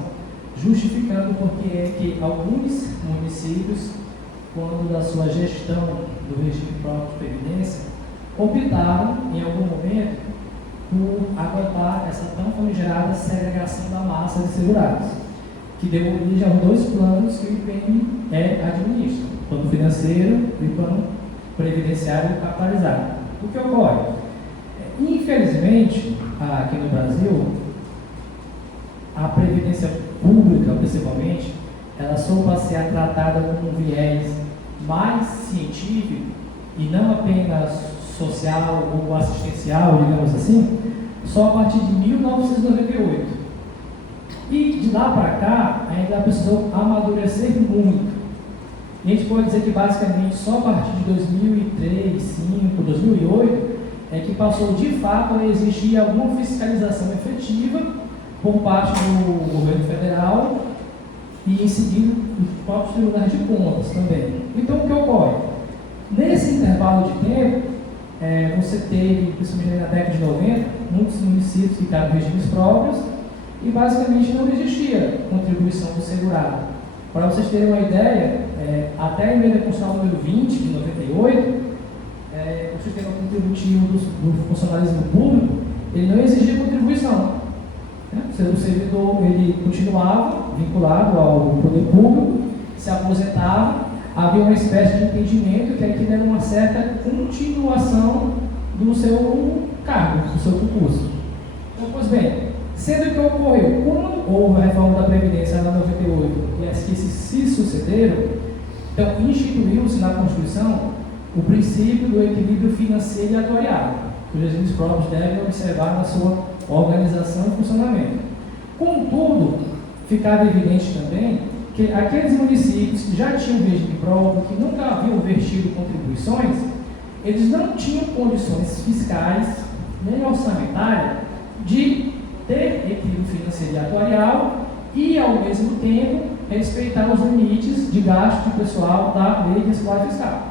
justificando porque é que alguns municípios, quando da sua gestão do regime próprio de previdência, optaram, em algum momento, por adotar essa tão famigerada segregação da massa de segurados, que deu origem aos dois planos que o IPM administra, o plano financeiro e o plano previdenciário capitalizado. O que ocorre? Infelizmente, aqui no Brasil, a previdência pública, principalmente, ela soube a ser tratada com um viés mais científico e não apenas social ou assistencial, digamos assim, só a partir de 1998. E de lá para cá, ainda precisou amadurecer muito. E a gente pode dizer que basicamente só a partir de 2003, 2005, 2008 é que passou de fato a existir alguma fiscalização efetiva por parte do governo federal e em seguida os próprios tribunais de contas também. Então o que ocorre? Nesse intervalo de tempo, você teve, principalmente na década de 90, muitos municípios ficaram em regimes próprios e basicamente não existia contribuição do segurado. Para vocês terem uma ideia, até a emenda constitucional número 20, de 98, o sistema contributivo do funcionalismo público, ele não exigia contribuição. O servidor ele continuava vinculado ao poder público, se aposentava, havia uma espécie de entendimento que aquilo era uma certa continuação do seu cargo, do seu concurso. Então, pois bem, sendo que ocorreu, quando houve a reforma da Previdência na 98 e as que se sucederam, então instituiu-se na Constituição o princípio do equilíbrio financeiro e atuarial, que os regimes próprios devem observar na sua organização e funcionamento. Contudo, ficava evidente também que aqueles municípios que já tinham regime próprio, que nunca haviam vertido contribuições, eles não tinham condições fiscais nem orçamentárias de ter equilíbrio financeiro e atuarial e, ao mesmo tempo, respeitar os limites de gasto de pessoal da lei de responsabilidade fiscal.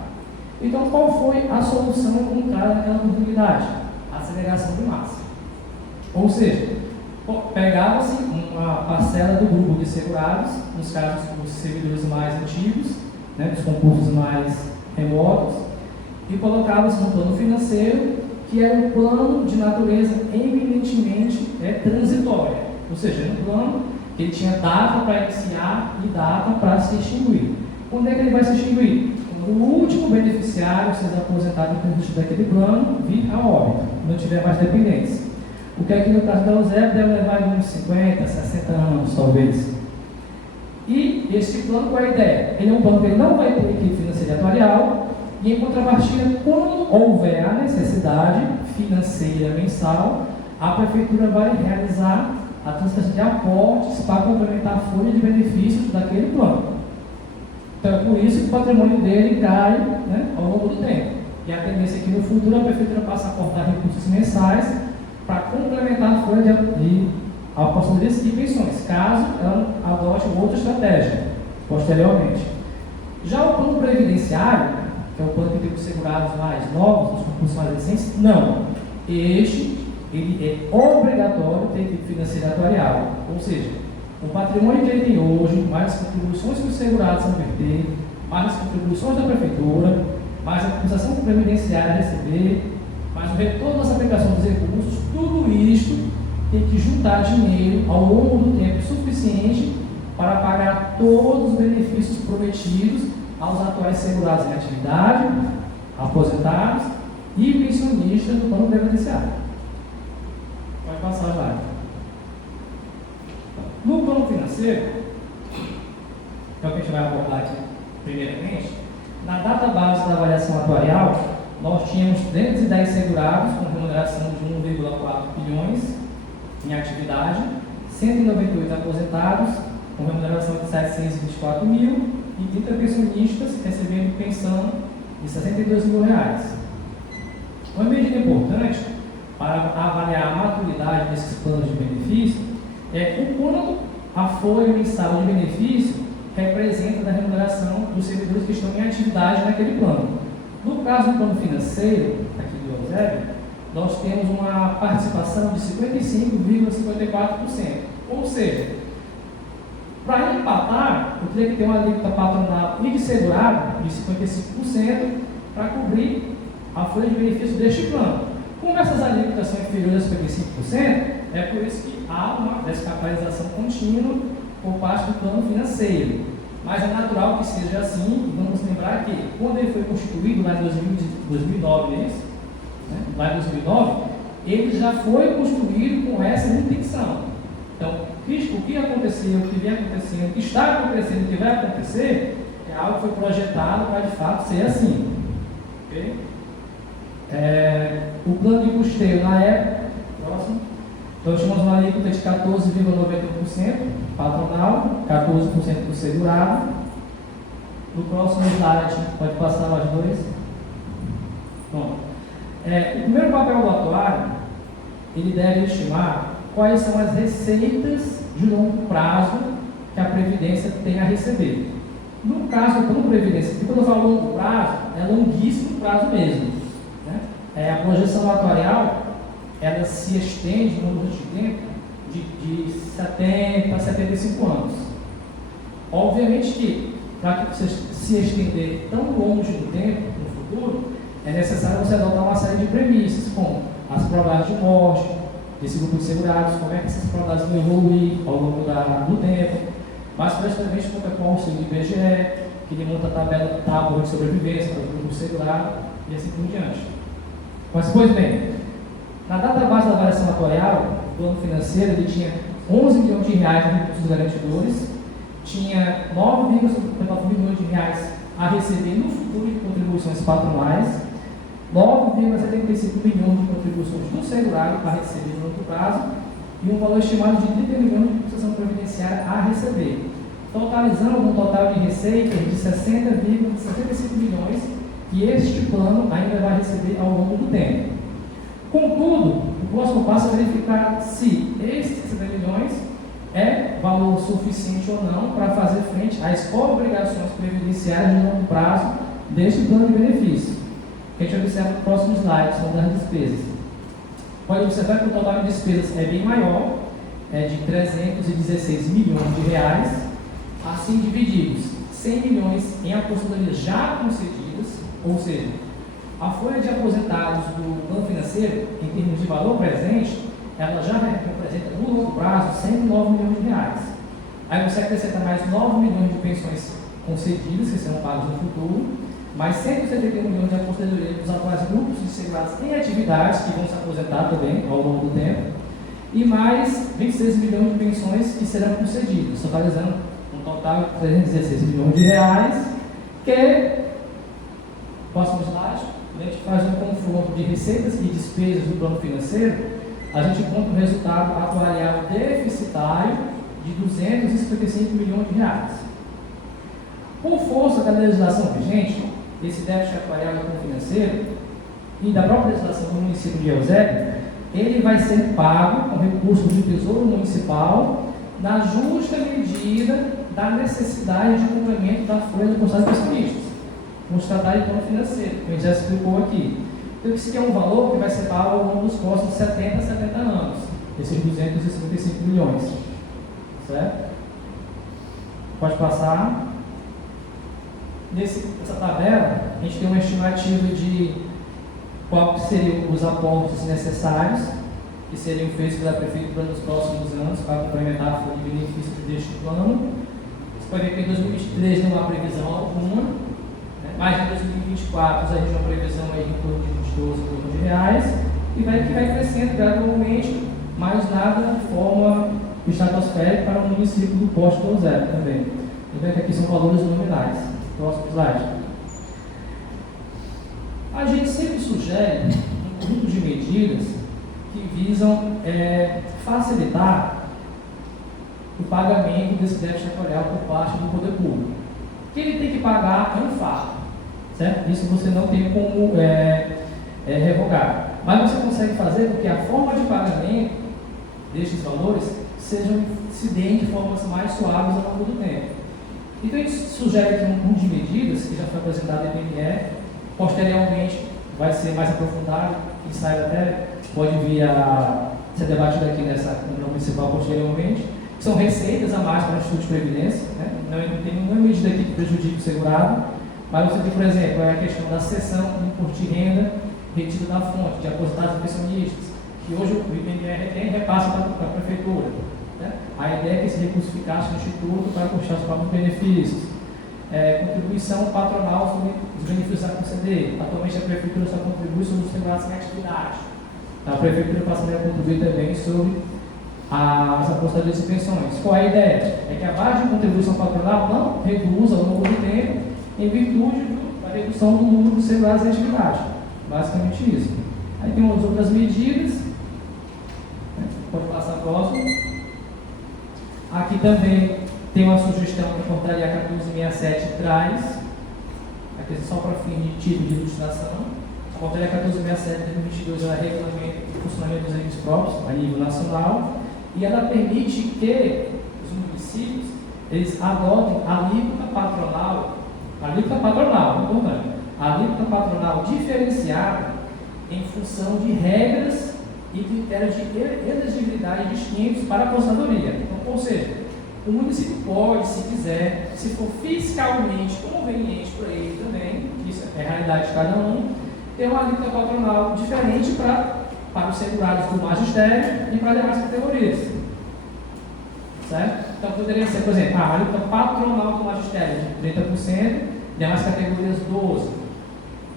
Então, qual foi a solução encontrada naquela oportunidade? A aceleração de massa. Ou seja, pegava-se uma parcela do grupo de segurados, nos casos dos servidores mais antigos, dos concursos mais remotos, e colocava-se no plano financeiro, que era um plano de natureza eminentemente transitória. Ou seja, um plano que ele tinha data para iniciar e data para se extinguir. Quando é que ele vai se extinguir? Quando o último beneficiário seja aposentado daquele plano vir a óbito, não tiver mais dependência. O que aqui no caso da USEP deve levar uns 50, 60 anos, talvez. E esse plano, qual é a ideia? Ele é um plano que ele não vai ter equipe financeira atuarial, e em contrapartida, quando houver a necessidade financeira mensal, a Prefeitura vai realizar a transferência de aportes para complementar a folha de benefícios daquele plano. Então é por isso que o patrimônio dele cai ao longo do tempo. E a tendência é que no futuro a Prefeitura passe a aportar recursos mensais para complementar a folha de aposentadorias e pensões, caso ela adote outra estratégia posteriormente. Já o plano previdenciário, que é o plano que tem os segurados mais novos, os concursos mais recentes, não. Ele é obrigatório ter equipe financeira atuarial, ou seja, o patrimônio que ele tem hoje, mais as contribuições que os segurados vão ter, mais as contribuições da Prefeitura, mais a compensação previdenciária a receber, mas o retorno das aplicações dos recursos, tudo isto tem que juntar dinheiro ao longo do tempo suficiente para pagar todos os benefícios prometidos aos atuais segurados em atividade, aposentados e pensionistas do plano previdenciário. Pode passar, vai. No plano financeiro, que é o que a gente vai abordar aqui primeiramente, na data base da avaliação atuarial, nós tínhamos 310 segurados com remuneração de 1,4 bilhões em atividade, 198 aposentados com remuneração de 724 mil e 30 pensionistas recebendo pensão de 62 mil reais. Uma medida importante para avaliar a maturidade desses planos de benefício é o quanto a folha mensal de benefício representa da remuneração dos servidores que estão em atividade naquele plano. No caso do plano financeiro, aqui do Eusébio, nós temos uma participação de 55,54%. Ou seja, para empatar, eu teria que ter uma alíquota patronal e de segurado de 55% para cobrir a folha de benefício deste plano. Como essas alíquotas são inferiores a 55%, é por isso que há uma descapitalização contínua por parte do plano financeiro. Mas é natural que seja assim, e vamos lembrar que quando ele foi constituído lá em 2009, lá em 2009, ele já foi construído com essa intenção. Então, o que aconteceu, o que vem acontecendo, o que está acontecendo, o que vai acontecer, é algo que foi projetado para de fato ser assim. Okay? O plano de custeio na época, próximo, nós tínhamos uma alíquota de 14,91% patronal, 14% do segurado, No próximo slide, pode passar mais dois. Bom, o primeiro papel do atuário, ele deve estimar quais são as receitas de longo prazo que a Previdência tem a receber. No caso do Previdência, quando eu falo longo prazo, é longuíssimo prazo mesmo, né? A projeção atuarial, ela se estende no número de tempo de 70 a 75 anos. Obviamente que, para que você se estender tão longe no tempo, no futuro, é necessário você adotar uma série de premissas, como as probabilidades de morte desse grupo de segurados, como é que essas probabilidades vão evoluir ao longo do tempo, mas praticamente como é o auxílio do IBGE, que ele monta a tábua de sobrevivência para o grupo segurado e assim por diante. Mas, pois bem, na data base da variação atuarial, do ano financeiro, ele tinha 11 milhões de reais de recursos garantidores, tinha 9,59 milhões de reais a receber no futuro de contribuições patronais, 9,75 milhões de contribuições do segurado a receber no longo prazo e um valor estimado de 30 milhões de prestação previdenciária a receber, totalizando um total de receitas de 60,75 milhões que este plano ainda vai receber ao longo do tempo. Contudo, o próximo passo é verificar se esses 60 milhões é valor suficiente ou não para fazer frente às obrigações previdenciárias de longo prazo deste plano de benefício. A gente observa no próximo slide, são das despesas. Pode observar que o total de despesas é bem maior, é de 316 milhões de reais, assim divididos 100 milhões em aposentadorias já concedidas, ou seja, a folha de aposentados do plano financeiro, em termos de valor presente, ela já representa no longo prazo 109 milhões de reais. Aí você acrescenta mais 9 milhões de pensões concedidas, que serão pagas no futuro, mais 171 milhões de aposentadoria dos atuais grupos de segurados em atividades que vão se aposentar também ao longo do tempo, e mais 26 milhões de pensões que serão concedidas, totalizando um total de 316 milhões de reais, que, próximo slide, a gente faz um confronto de receitas e despesas do plano financeiro, a gente encontra um resultado atuarial deficitário de 255 milhões de reais. Por força da legislação vigente, esse déficit atuarial do plano financeiro e da própria legislação do município de Eusébio, ele vai ser pago com recursos do Tesouro Municipal na justa medida da necessidade de complemento da folha de postagem pensionistas. Vamos tratar de plano financeiro, que a gente já explicou aqui. Então, isso aqui é um valor que vai ser pago ao longo dos próximos 70 a 70 anos, esses 255 milhões. Certo? Pode passar. Nessa tabela, a gente tem uma estimativa de qual seriam os aportes necessários que seriam feitos pela Prefeitura nos próximos anos para complementar a folha de benefícios deste plano. Você pode ver que em 2023 não há previsão alguma, né? Mas em 2024 a gente tem uma previsão aí em torno de 12 milhões de reais e vai crescendo gradualmente, mas nada de forma estratosférica para o município do Poste do Eusébio também. Então aqui são valores nominais. Próximo slide. A gente sempre sugere um conjunto de medidas que visam facilitar o pagamento desse déficit atuarial por parte do poder público. Que ele tem que pagar é um fato, certo? Isso você não tem como revogar. Mas você consegue fazer com que a forma de pagamento destes valores se dê de formas mais suaves ao longo do tempo. Então, a gente sugere aqui um conjunto de medidas que já foi apresentado em PNE, posteriormente vai ser mais aprofundado, quem sabe até pode vir a ser debatido aqui nessa Câmara Municipal posteriormente, que são receitas a mais para o Instituto de Previdência, né? Não tem nenhuma medida aqui que prejudique o segurado, mas você tem, por exemplo, a questão da cessão do imposto de renda retido da fonte, de aposentados e pensionistas, que hoje o IBME retém e repassa para a Prefeitura. A ideia é que esse recurso ficasse no Instituto para puxar os próprios benefícios. Contribuição patronal sobre os benefícios a conceder. Atualmente a Prefeitura só contribui sobre os segurados em atividade. A Prefeitura passaria a contribuir também sobre as aposentadorias e pensões. Qual é a ideia? É que a base de contribuição patronal não reduza ao longo do tempo em virtude da redução do número de segurados em atividade. Basicamente isso. Aí tem umas outras medidas. Pode passar próximo. Aqui também tem uma sugestão que a portaria 1467 traz, aqui só para fim de título de ilustração. A portaria 1467 de 2022 ela regulamenta o funcionamento dos entes próprios a nível nacional e ela permite que os municípios eles adotem a alíquota patronal, importante, a alíquota patronal diferenciada em função de regras e critérios de elegibilidade distintos para a aposentadoria. Então, ou seja, o município pode, se quiser, se for fiscalmente conveniente para ele também, isso é a realidade de cada um, ter uma alíquota patronal diferente para os segurados do magistério e para as demais categorias. Certo? Então poderia ser, por exemplo, a alíquota patronal do magistério de 30%, demais categorias 12%.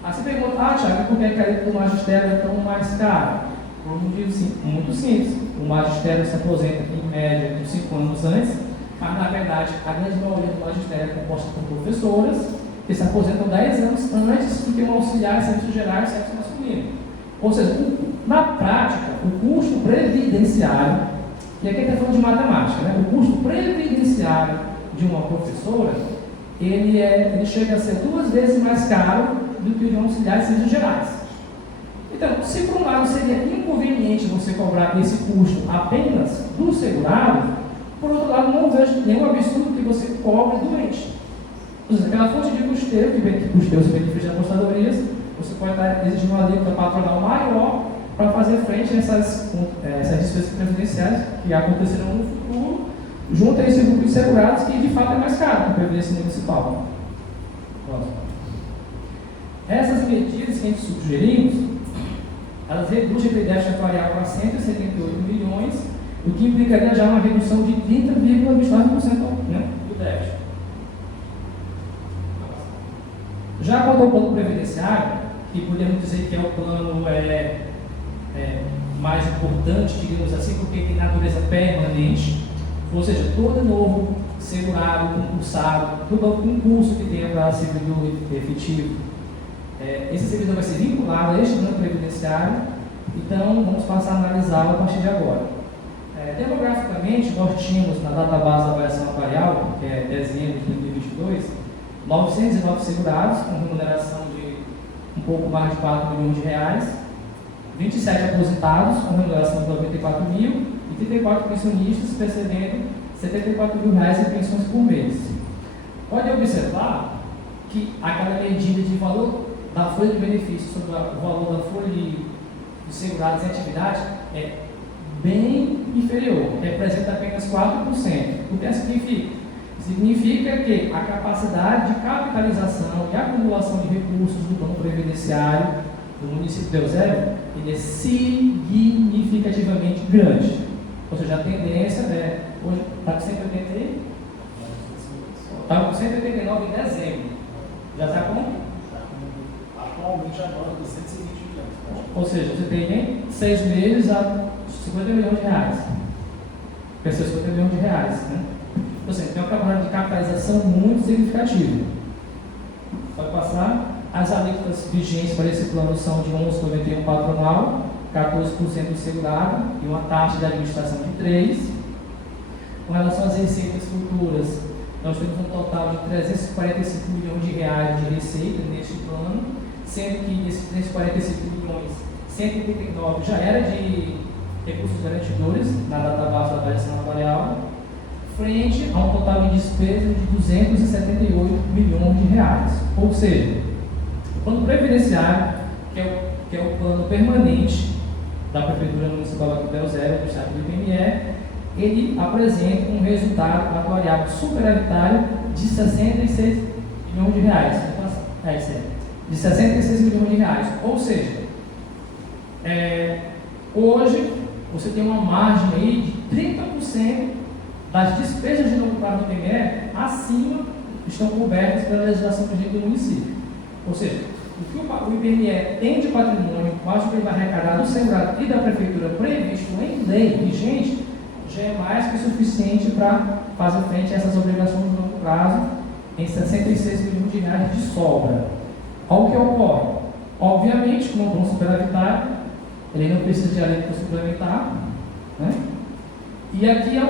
Aí você pergunta, Thiago, por que a alíquota do magistério é tão mais cara? Por um motivo muito simples. O magistério se aposenta em média uns 5 anos antes, mas na verdade a grande maioria do magistério é composta por professoras que se aposentam 10 anos antes do que um auxiliar em serviços gerais e sexo masculino. Ou seja, na prática, o custo previdenciário, e aqui está falando de matemática, né? O custo previdenciário de uma professora, ele chega a ser 2 vezes mais caro do que o de um auxiliar em serviços gerais. Então, se por um lado seria inconveniente você cobrar esse custo apenas do segurado, por outro lado, não vejo nenhum absurdo que você cobre do ente. Ou seja, aquela fonte de custeio, que custeia os benefícios de apostadorias, você pode estar exigindo uma alíquota patronal maior para fazer frente a essas despesas previdenciárias que acontecerão no futuro, junto a esse grupo de segurados que de fato é mais caro que a Previdência Municipal. Próximo. Essas medidas que a gente sugerimos, elas reduzem o déficit atuarial para 178 milhões, o que implicaria já uma redução de 30,29%, né, do déficit. Já quanto ao plano previdenciário, que podemos dizer que é o plano mais importante, digamos assim, porque tem natureza permanente, ou seja, todo novo segurado, concursado, todo concurso que tenha para servidor efetivo, esse servidor vai ser vinculado a este plano previdenciário, então vamos passar a analisá-lo a partir de agora. Demograficamente, nós tínhamos na database da avaliação atuarial, que é dezembro de 2022, 909 segurados, com remuneração de um pouco mais de 4 milhões de reais, 27 aposentados, com remuneração de 94 mil, e 34 pensionistas, percebendo 74 mil reais em pensões por mês. Pode observar que a cada medida de valor da folha de benefício sobre o valor da folha de segurados em atividade é bem inferior, representa apenas 4%. O que significa? Significa que a capacidade de capitalização e acumulação de recursos do plano previdenciário do município de Eusébio ele é significativamente grande. Ou seja, a tendência hoje está com 189 em dezembro. Já está com? Atualmente agora 220 milhões. Ou seja, você tem em 6 meses a 50 milhões de reais. Pensou 50 milhões de reais, né? Ou seja, tem uma capacidade de capitalização muito significativa. Pode passar. As alíquotas vigentes para esse plano são de 11,91% patronal, 14% do segurado e uma taxa de administração de 3%. Com relação às receitas futuras, nós temos um total de 345 milhões de reais de receita neste plano, sendo que desses 345 milhões, 189 já era de recursos garantidores na database da avaliação atuarial, frente a um total de despesas de 278 milhões de reais. Ou seja, o plano previdenciário, que é o plano permanente da Prefeitura Municipal aqui de Eusébio, do Estado do IPME, ele apresenta um resultado atuarial superavitário de 66 milhões de reais. De 66 milhões de reais. Ou seja, hoje você tem uma margem aí de 30% das despesas de longo prazo do IPME acima estão cobertas pela legislação vigente do município. Ou seja, o que o IPME tem de patrimônio, quase o que ele vai arrecadar do segurado e da prefeitura previsto em lei vigente, já é mais que suficiente para fazer frente a essas obrigações de longo prazo em 66 milhões de reais de sobra. Ao que ocorre? Obviamente, como é um bom superavitário, ele não precisa de alíquota suplementar, né? E aqui é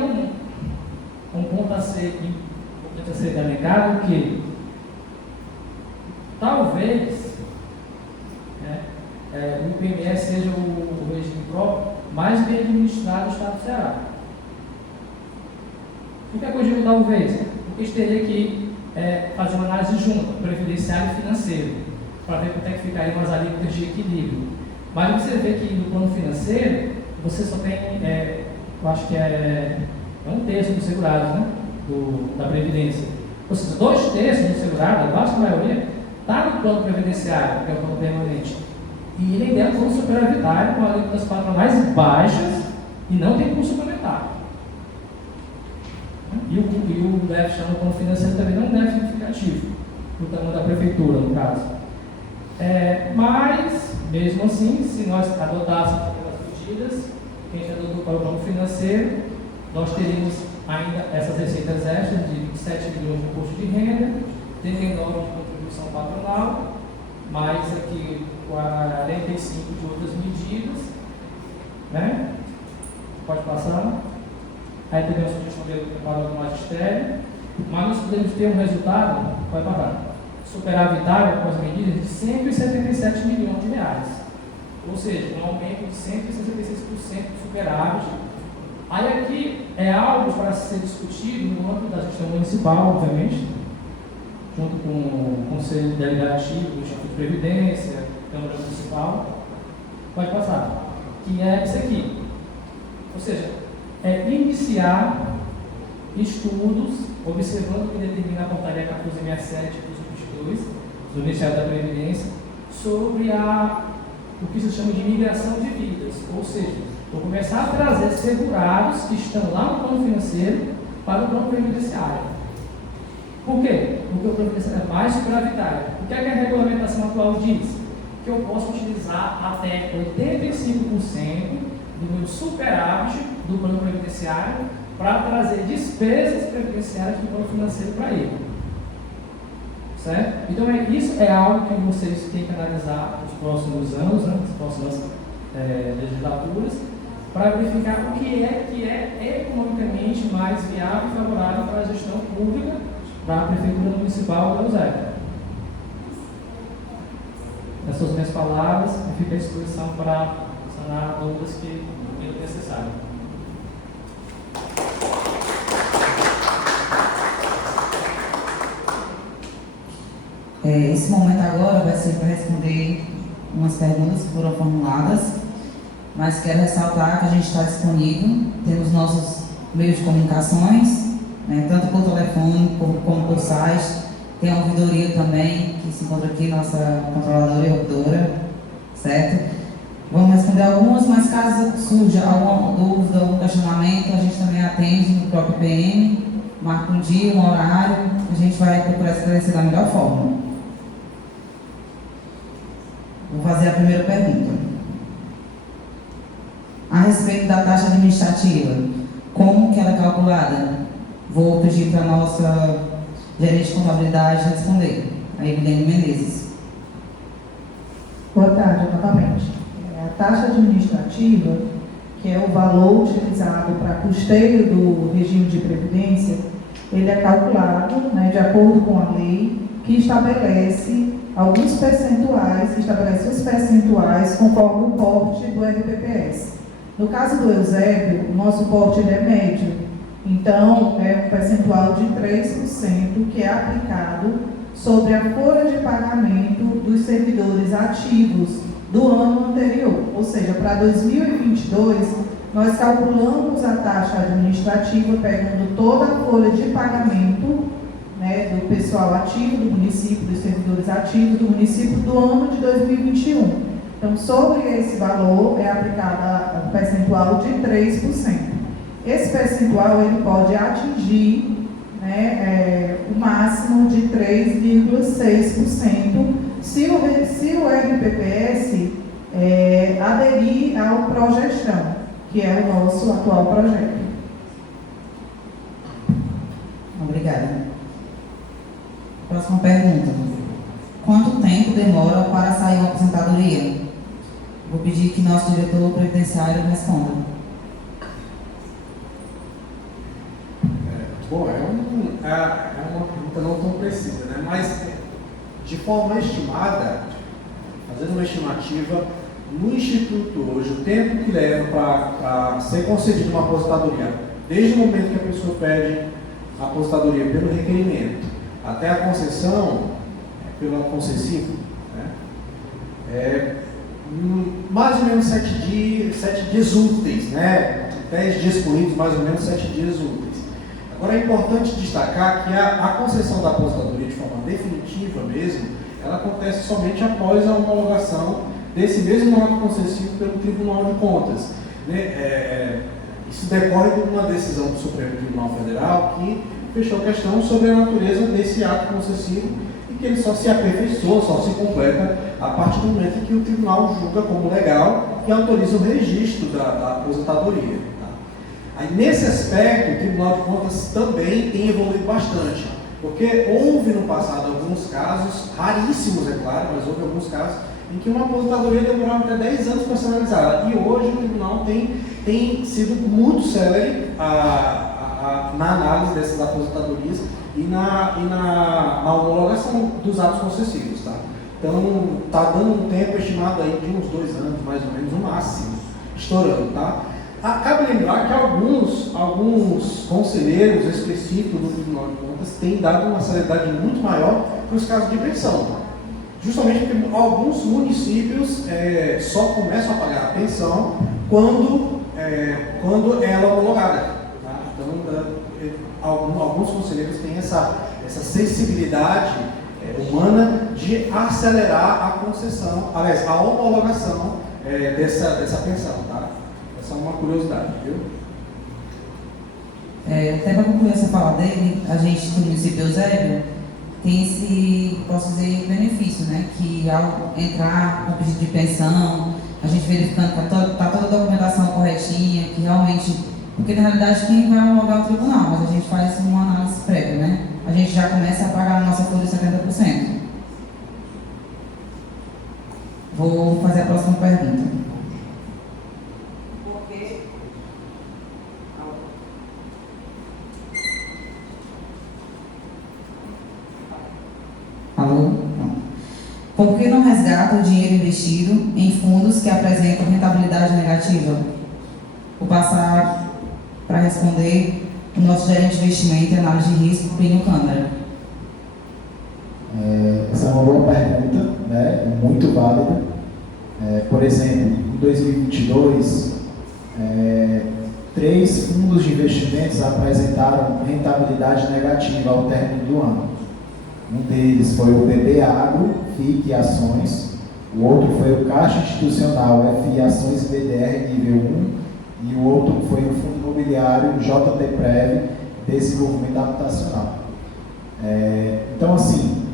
um ponto a ser negado, que talvez o IPMS seja o regime próprio mais bem administrado do Estado do Ceará. Por que eu digo talvez? Porque a gente teria que fazer uma análise junta, previdenciário e financeiro, para ver quanto é que ficariam as alíquotas de equilíbrio. Mas você vê que no plano financeiro, você só tem, eu acho que é 1/3 dos segurados, né? Da Previdência. Ou seja, 2/3 dos segurados, a vasta maioria, está no plano previdenciário, que é o plano permanente. E ele ainda é um plano superavitário com alíquotas patronais baixas e não tem custo suplementar. E o déficit no plano financeiro também não é significativo, o tamanho da prefeitura, no caso. Mas, mesmo assim, se nós adotássemos aquelas medidas que a gente adotou para o plano financeiro, nós teríamos ainda essas receitas extras de 27 milhões de imposto de renda, 39 de contribuição patronal, mais aqui 45 de outras medidas, né? Pode passar. Aí teve uma sugestão dele preparada do magistério, mas nós podemos ter um resultado, pode parar, superavitário com as medidas de 177 milhões de reais. Ou seja, um aumento de 166% do superávit. Aí aqui é algo para ser discutido no âmbito da gestão municipal, obviamente, junto com o Conselho Deliberativo do Instituto de Previdência, Câmara Municipal. Pode passar. Que é isso aqui. Ou seja, iniciar estudos, observando o que determina a portaria 1467 dos 22, do Ministério da Previdência, sobre o que se chama de migração de vidas. Ou seja, vou começar a trazer segurados que estão lá no plano financeiro para o plano previdenciário. Por quê? Porque o plano previdenciário é mais superavitário. O que é que a regulamentação atual diz? Que eu posso utilizar até 85% do meu superávit do plano previdenciário para trazer despesas previdenciárias do plano financeiro para ele. Certo? Então, isso é algo que vocês têm que analisar nos próximos anos, né, nas próximas legislaturas, para verificar o que é economicamente mais viável e favorável para a gestão pública da Prefeitura Municipal de Eusébio. Essas são as minhas palavras, e fica à disposição para sanar dúvidas que é necessário. Esse momento agora vai ser para responder umas perguntas que foram formuladas, mas quero ressaltar que a gente está disponível, temos nossos meios de comunicações, né, tanto por telefone como por site, tem a ouvidoria também, que se encontra aqui, nossa controladora e ouvidora, certo? Vamos responder algumas, mas caso surja alguma dúvida, algum questionamento, a gente também atende no próprio PM, marca um dia, um horário, a gente vai procurar esclarecer da melhor forma. Vou fazer a primeira pergunta. A respeito da taxa administrativa, como que ela é calculada? Vou pedir para a nossa gerente de contabilidade responder, a Evelene Menezes. Boa tarde, novamente. A taxa administrativa, que é o valor utilizado para custeio do regime de previdência, ele é calculado, né, de acordo com a lei, que estabelece alguns percentuais, estabelece os percentuais conforme o porte do RPPS. No caso do Eusébio, o nosso porte ele é médio, então é um percentual de 3% que é aplicado sobre a folha de pagamento dos servidores ativos do ano anterior. Ou seja, para 2022, nós calculamos a taxa administrativa pegando toda a folha de pagamento, né, do pessoal ativo do município, dos servidores ativos do município do ano de 2021. Então, sobre esse valor é aplicado o percentual de 3%. Esse percentual ele pode atingir, né, o máximo de 3,6% se o RPPS aderir ao Progestão, que é o nosso atual projeto. Obrigada. Próxima pergunta. Quanto tempo demora para sair uma aposentadoria? Vou pedir que nosso diretor previdenciário responda. Bom, é uma pergunta não tão precisa, né? Mas de forma estimada, fazendo uma estimativa, no Instituto hoje, o tempo que leva para ser concedida uma aposentadoria, desde o momento que a pessoa pede a aposentadoria pelo requerimento até a concessão, pelo concessivo, né, mais ou menos 7 dias úteis, né? 10 dias corridos, mais ou menos 7 dias úteis. Agora é importante destacar que a concessão da aposentadoria de forma definitiva mesmo, ela acontece somente após a homologação desse mesmo ato concessivo pelo Tribunal de Contas. Né? Isso decorre de uma decisão do Supremo Tribunal Federal que fechou a questão sobre a natureza desse ato concessivo e que ele só se aperfeiçoa, só se completa a partir do momento em que o tribunal julga como legal e autoriza o registro da aposentadoria. Aí, nesse aspecto, o Tribunal de Contas também tem evoluído bastante, porque houve no passado alguns casos, raríssimos, é claro, mas houve alguns casos em que uma aposentadoria demorava até 10 anos para ser analisada. E hoje o Tribunal tem sido muito célere na análise dessas aposentadorias e na homologação dos atos concessivos. Tá? Então, está dando um tempo estimado aí de uns 2 anos, mais ou menos, no máximo, estourando. Tá? Cabe lembrar que alguns conselheiros específicos do Tribunal de Contas têm dado uma celeridade muito maior para os casos de pensão. Justamente porque alguns municípios só começam a pagar a pensão quando ela é homologada. Tá? Então, alguns conselheiros têm essa sensibilidade humana de acelerar a concessão, aliás, a homologação dessa pensão. Tá? Essa é uma curiosidade, viu? Até para concluir essa fala dele, a gente do município de Eusébio tem esse, posso dizer, benefício, né? Que ao entrar com pedido de pensão, a gente verificando que está toda a documentação corretinha, que realmente, porque na realidade quem vai homologar o tribunal, mas a gente faz uma análise prévia, né? A gente já começa a pagar a nossa folha de 70%. Vou fazer a próxima pergunta. Alô? Por que não resgata o dinheiro investido em fundos que apresentam rentabilidade negativa? Vou passar para responder o nosso gerente de investimento e análise de risco, Plínio Câmara. Essa é uma boa pergunta, né? Muito válida. Por exemplo, em 2022, 3 fundos de investimentos apresentaram rentabilidade negativa ao término do ano. Um deles foi o BB Agro, FIC Ações, o outro foi o Caixa Institucional, FI Ações BDR nível 1, e o outro foi o Fundo Imobiliário JT Prev, Desenvolvimento Habitacional. Então, assim,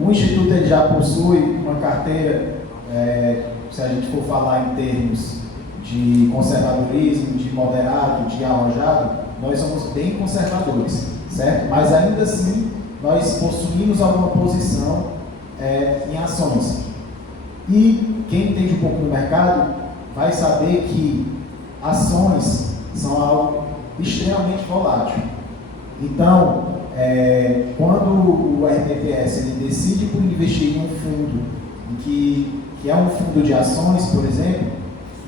o Instituto ele já possui uma carteira, se a gente for falar em termos de conservadorismo, de moderado, de arrojado, nós somos bem conservadores, certo? Mas ainda assim, nós possuímos alguma posição em ações. E quem entende um pouco do mercado vai saber que ações são algo extremamente volátil. Então, quando o RBPS ele decide por investir em um fundo que é um fundo de ações, por exemplo,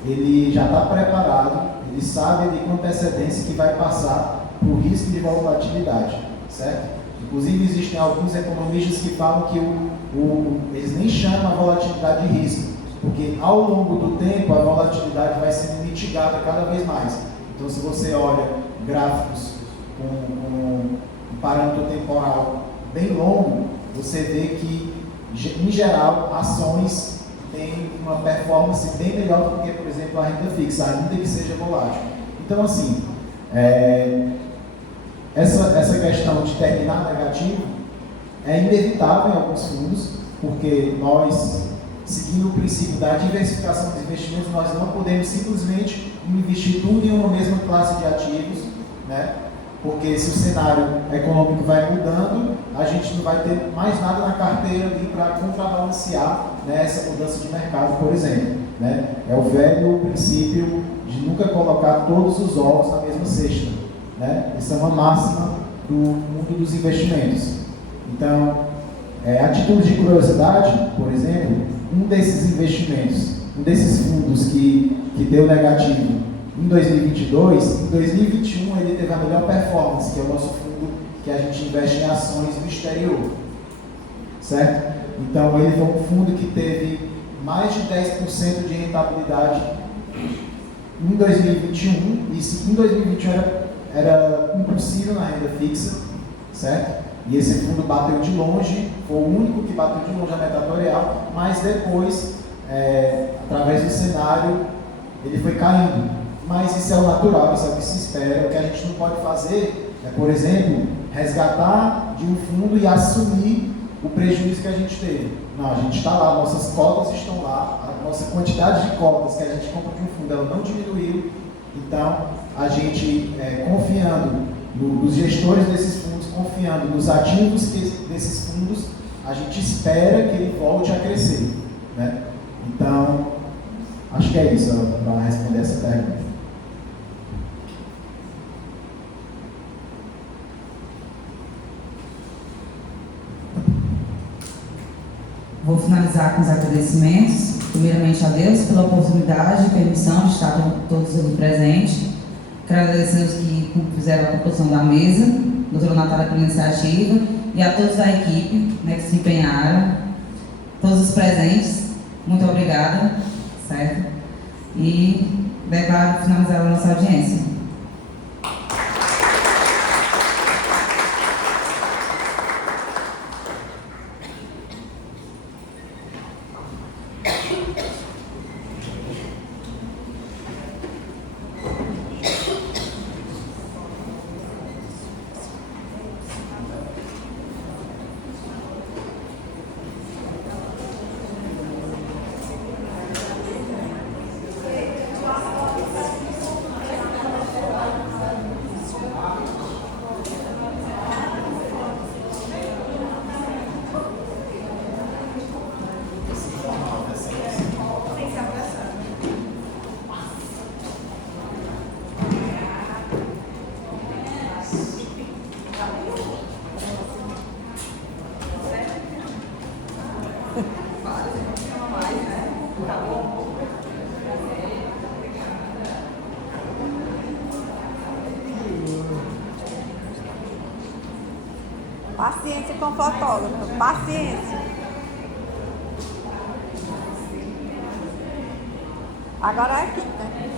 ele já está preparado, ele sabe com antecedência que vai passar por risco de volatilidade, certo? Inclusive, existem alguns economistas que falam que eles nem chamam a volatilidade de risco, porque ao longo do tempo a volatilidade vai sendo mitigada cada vez mais. Então, se você olha gráficos com um parâmetro temporal bem longo, você vê que, em geral, ações têm uma performance bem melhor do que, por exemplo, a renda fixa, ainda que seja volátil. Então, assim, essa questão de terminar negativo é inevitável em alguns fundos, porque nós, seguindo o princípio da diversificação dos investimentos, nós não podemos simplesmente investir tudo em uma mesma classe de ativos, né? Porque se o cenário econômico vai mudando, a gente não vai ter mais nada na carteira ali para contrabalancear, né, essa mudança de mercado, por exemplo. Né? É o velho princípio de nunca colocar todos os ovos na mesma cesta. Né? Essa é uma máxima do mundo dos investimentos. Então, A título de curiosidade, por exemplo, um desses investimentos, um desses fundos que deu negativo em 2022, em 2021 ele teve a melhor performance, que é o nosso fundo que a gente investe em ações no exterior, certo? Então ele foi um fundo que teve mais de 10% de rentabilidade em 2021, e se em 2021 era impossível na renda fixa, certo? E esse fundo bateu de longe, foi o único que bateu de longe a meta atuarial, mas depois, através do cenário, ele foi caindo. Mas isso é o natural, isso é o que se espera. O que a gente não pode fazer é, por exemplo, resgatar de um fundo e assumir o prejuízo que a gente teve. Não, a gente está lá, nossas cotas estão lá, a nossa quantidade de cotas que a gente compra de um fundo, ela não diminuiu. Então, a gente, confiando nos gestores desses fundos, confiando nos ativos desses fundos, a gente espera que ele volte a crescer, né? Então, acho que é isso para responder essa pergunta. Vou finalizar com os agradecimentos, primeiramente a Deus pela oportunidade e permissão de estar todos aqui presentes. Quero agradecer os que fizeram a proposição da mesa, a doutora Natália pela iniciativa, e a todos da equipe, né, que se empenharam, todos os presentes, muito obrigada, certo? E declaro finalizada a nossa audiência. Paciência com o fotógrafo, paciência. Agora é aqui, né?